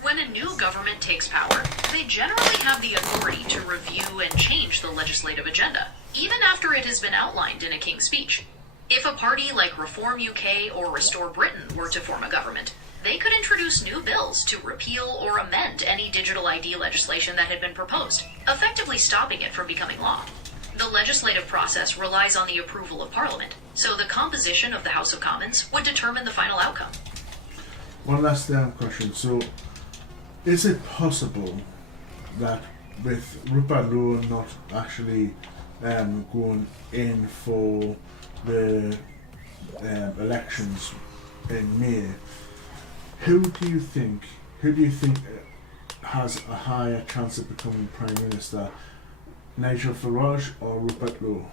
When a new government takes power, they generally have the authority to review and change the legislative agenda, even after it has been outlined in a King's speech. If a party like Reform UK or Restore Britain were to form a government, they could introduce new bills to repeal or amend any digital ID legislation that had been proposed, effectively stopping it from becoming law. The legislative process relies on the approval of Parliament, so the composition of the House of Commons would determine the final outcome. One last question. So, is it possible that with Rupert Lowe not actually going in for the elections in May, who do you think has a higher chance of becoming Prime Minister, Nigel Farage or Rupert Lowe?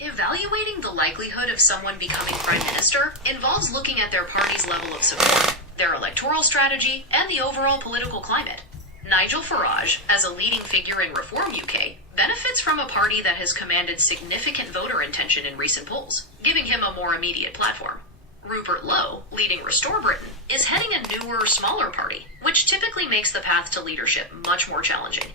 Evaluating the likelihood of someone becoming Prime Minister involves looking at their party's level of support, their electoral strategy, and the overall political climate. Nigel Farage, as a leading figure in Reform UK, benefits from a party that has commanded significant voter attention in recent polls, giving him a more immediate platform. Rupert Lowe, leading Restore Britain, is heading a newer, smaller party, which typically makes the path to leadership much more challenging.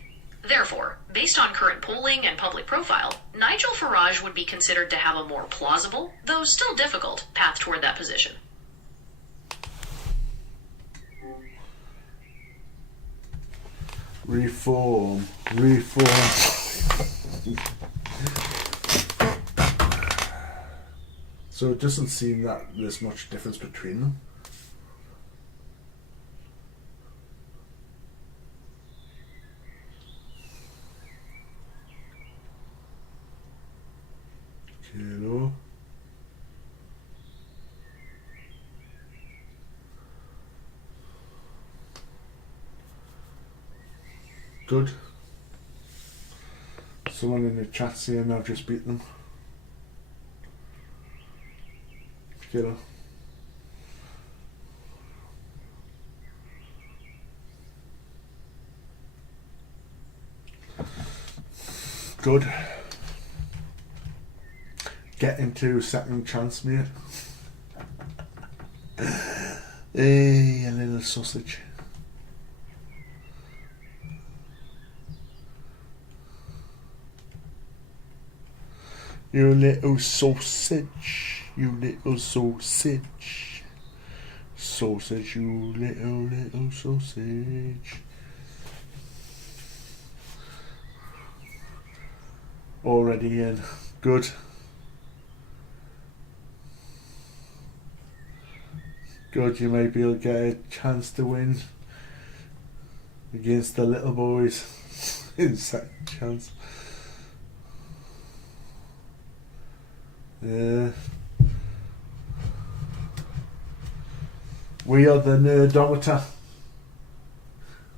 Therefore, based on current polling and public profile, Nigel Farage would be considered to have a more plausible, though still difficult, path toward that position. Reform. So it doesn't seem that there's much difference between them. Hello. Good. Someone in the chat saying I've just beat them. Killer. Good. Get into second chance, mate. Hey, a little sausage. You little sausage. You little sausage. Sausage, you little sausage. Already in. Good. Good, you may be able to get a chance to win against the little boys in second chance. Yeah. We are the Nerdometer.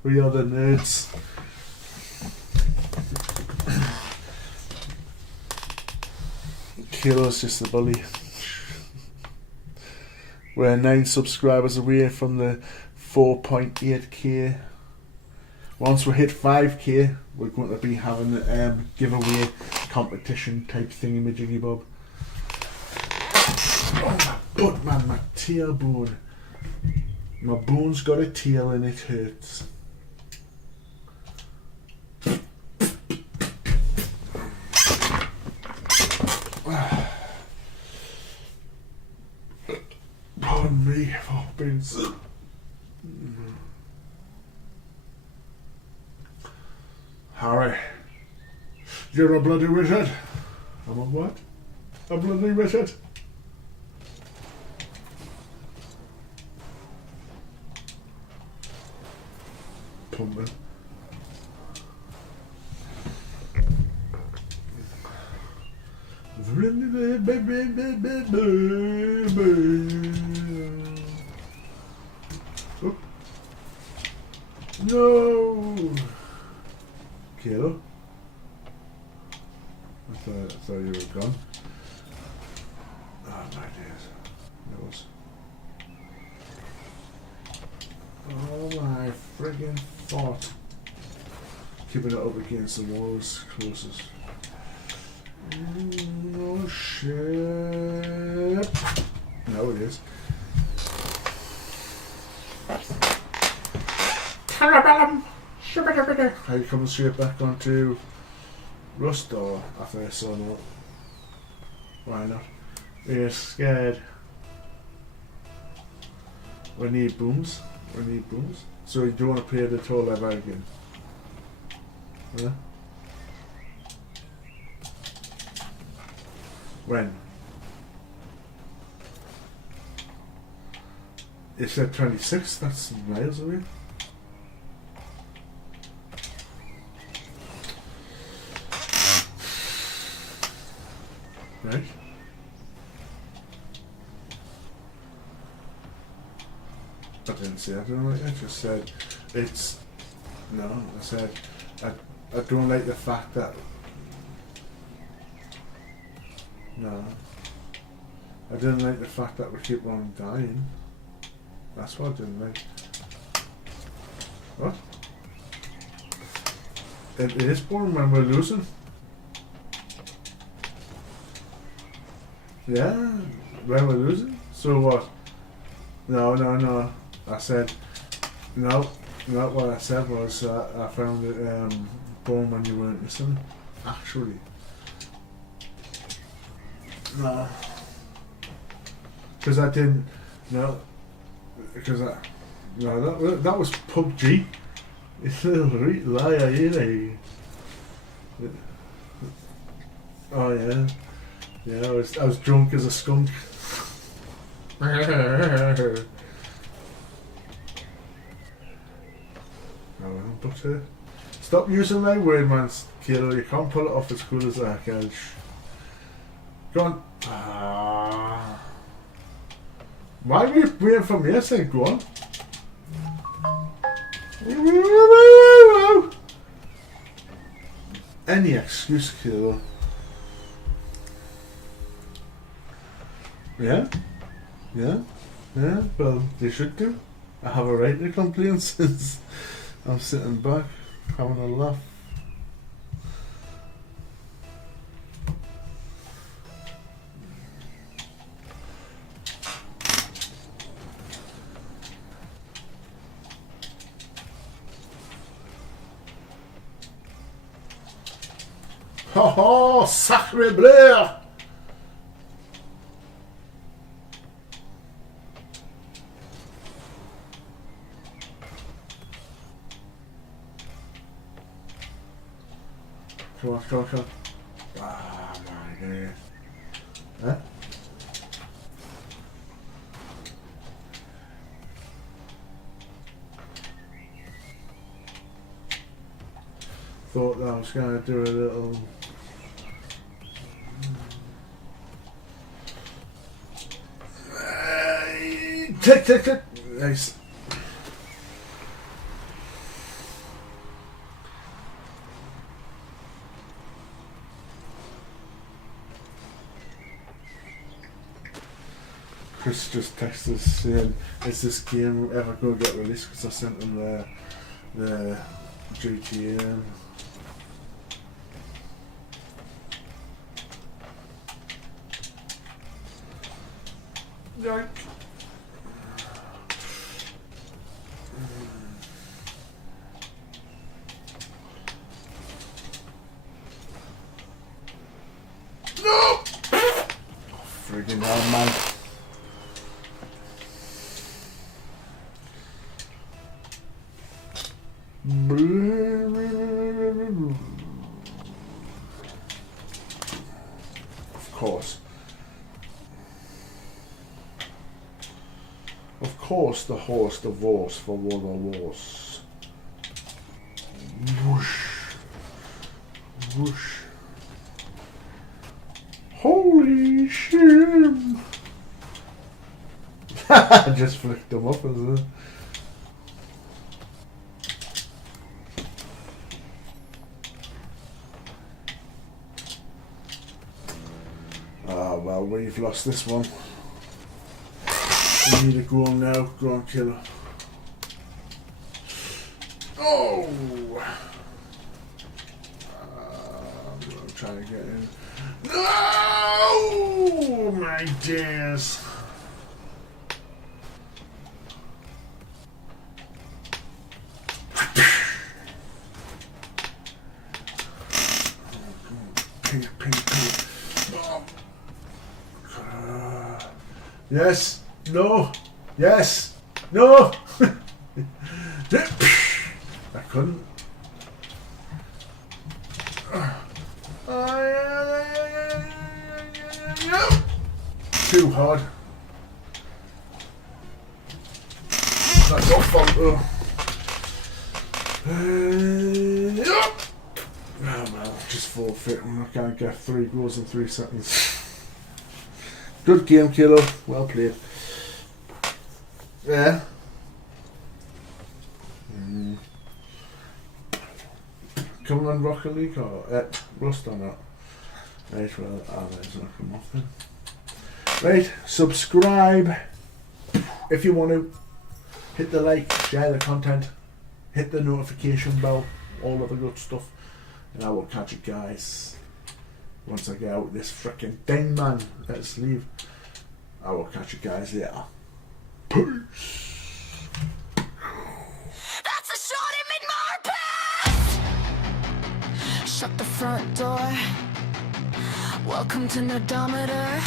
We are the nerds. Kilo's just the bully. We're 9 subscribers away from the 4.8k. Once we hit 5k, we're going to be having a giveaway competition type thingy bob. Oh my butt, man, my tailbone. My bone's got a tail and it hurts. Pardon me for being so. Harry, you're a bloody wizard. I'm a what? A bloody wizard. Pumping. Oh. No. Kilo. I thought you were gone. Oh my days. Nose. Oh my friggin' thought. Keeping it up against the walls closest. Oh shit. No, it is. Are you coming straight back onto Rust or after I saw no? Why not? You're scared. We need booms. We need booms. So you don't want to play the toll ever again? Yeah? When? It said 26, that's miles away. Right. I didn't say I don't like it, I just said it's no, I said I don't like the fact that no. I didn't like the fact that we keep on dying. That's what I didn't like. What? It is boring when we're losing. Yeah, when we're losing. So what? No. I said no. Not what I said was I found it boring when you weren't listening. Actually, no, because I didn't. No, because that was PUBG. It's a little liar, you know. Oh yeah. Yeah, I was drunk as a skunk. But stop using my word, man, Kilo. You can't pull it off as cool as that, can. Go on. Why are you waiting for me? I said go on. Any excuse, Kilo. Yeah, well, they should do. I have a right to complain since I'm sitting back, having a laugh. Oh, sacre bleu! Come on. Ah, my God. Huh? Thought that I was going to do a little... Tick. Nice. Chris just texted us saying, is this game ever going to get released? Because I sent him the GTA. Yoink. No! Friggin' hell, man. Of course, the horse divorce for one of wars. Whoosh. Whoosh. Holy shit! I just flicked them up, isn't it? Ah, well, we've lost this one. We need to go on now. Go on, killer. Oh! I'm going to try to get in. No! My dears. Pink, pink, pink. Oh. Yes. No. Yes. No. I couldn't. Too hard. That's your fault. Oh well, just forfeit and I can't get 3 goals in 3 seconds. Good game, killer. Well played. Yeah. Coming on Rocket League or Rust or not? Right, well, there's not come off then. Right, subscribe if you want to. Hit the like, share the content, hit the notification bell, all of the good stuff, and I will catch you guys once I get out this freaking thing, man. Let's leave. I will catch you guys later. Peace. That's a shot at mid-Marpass! Shut the front door. Welcome to Nerdometer.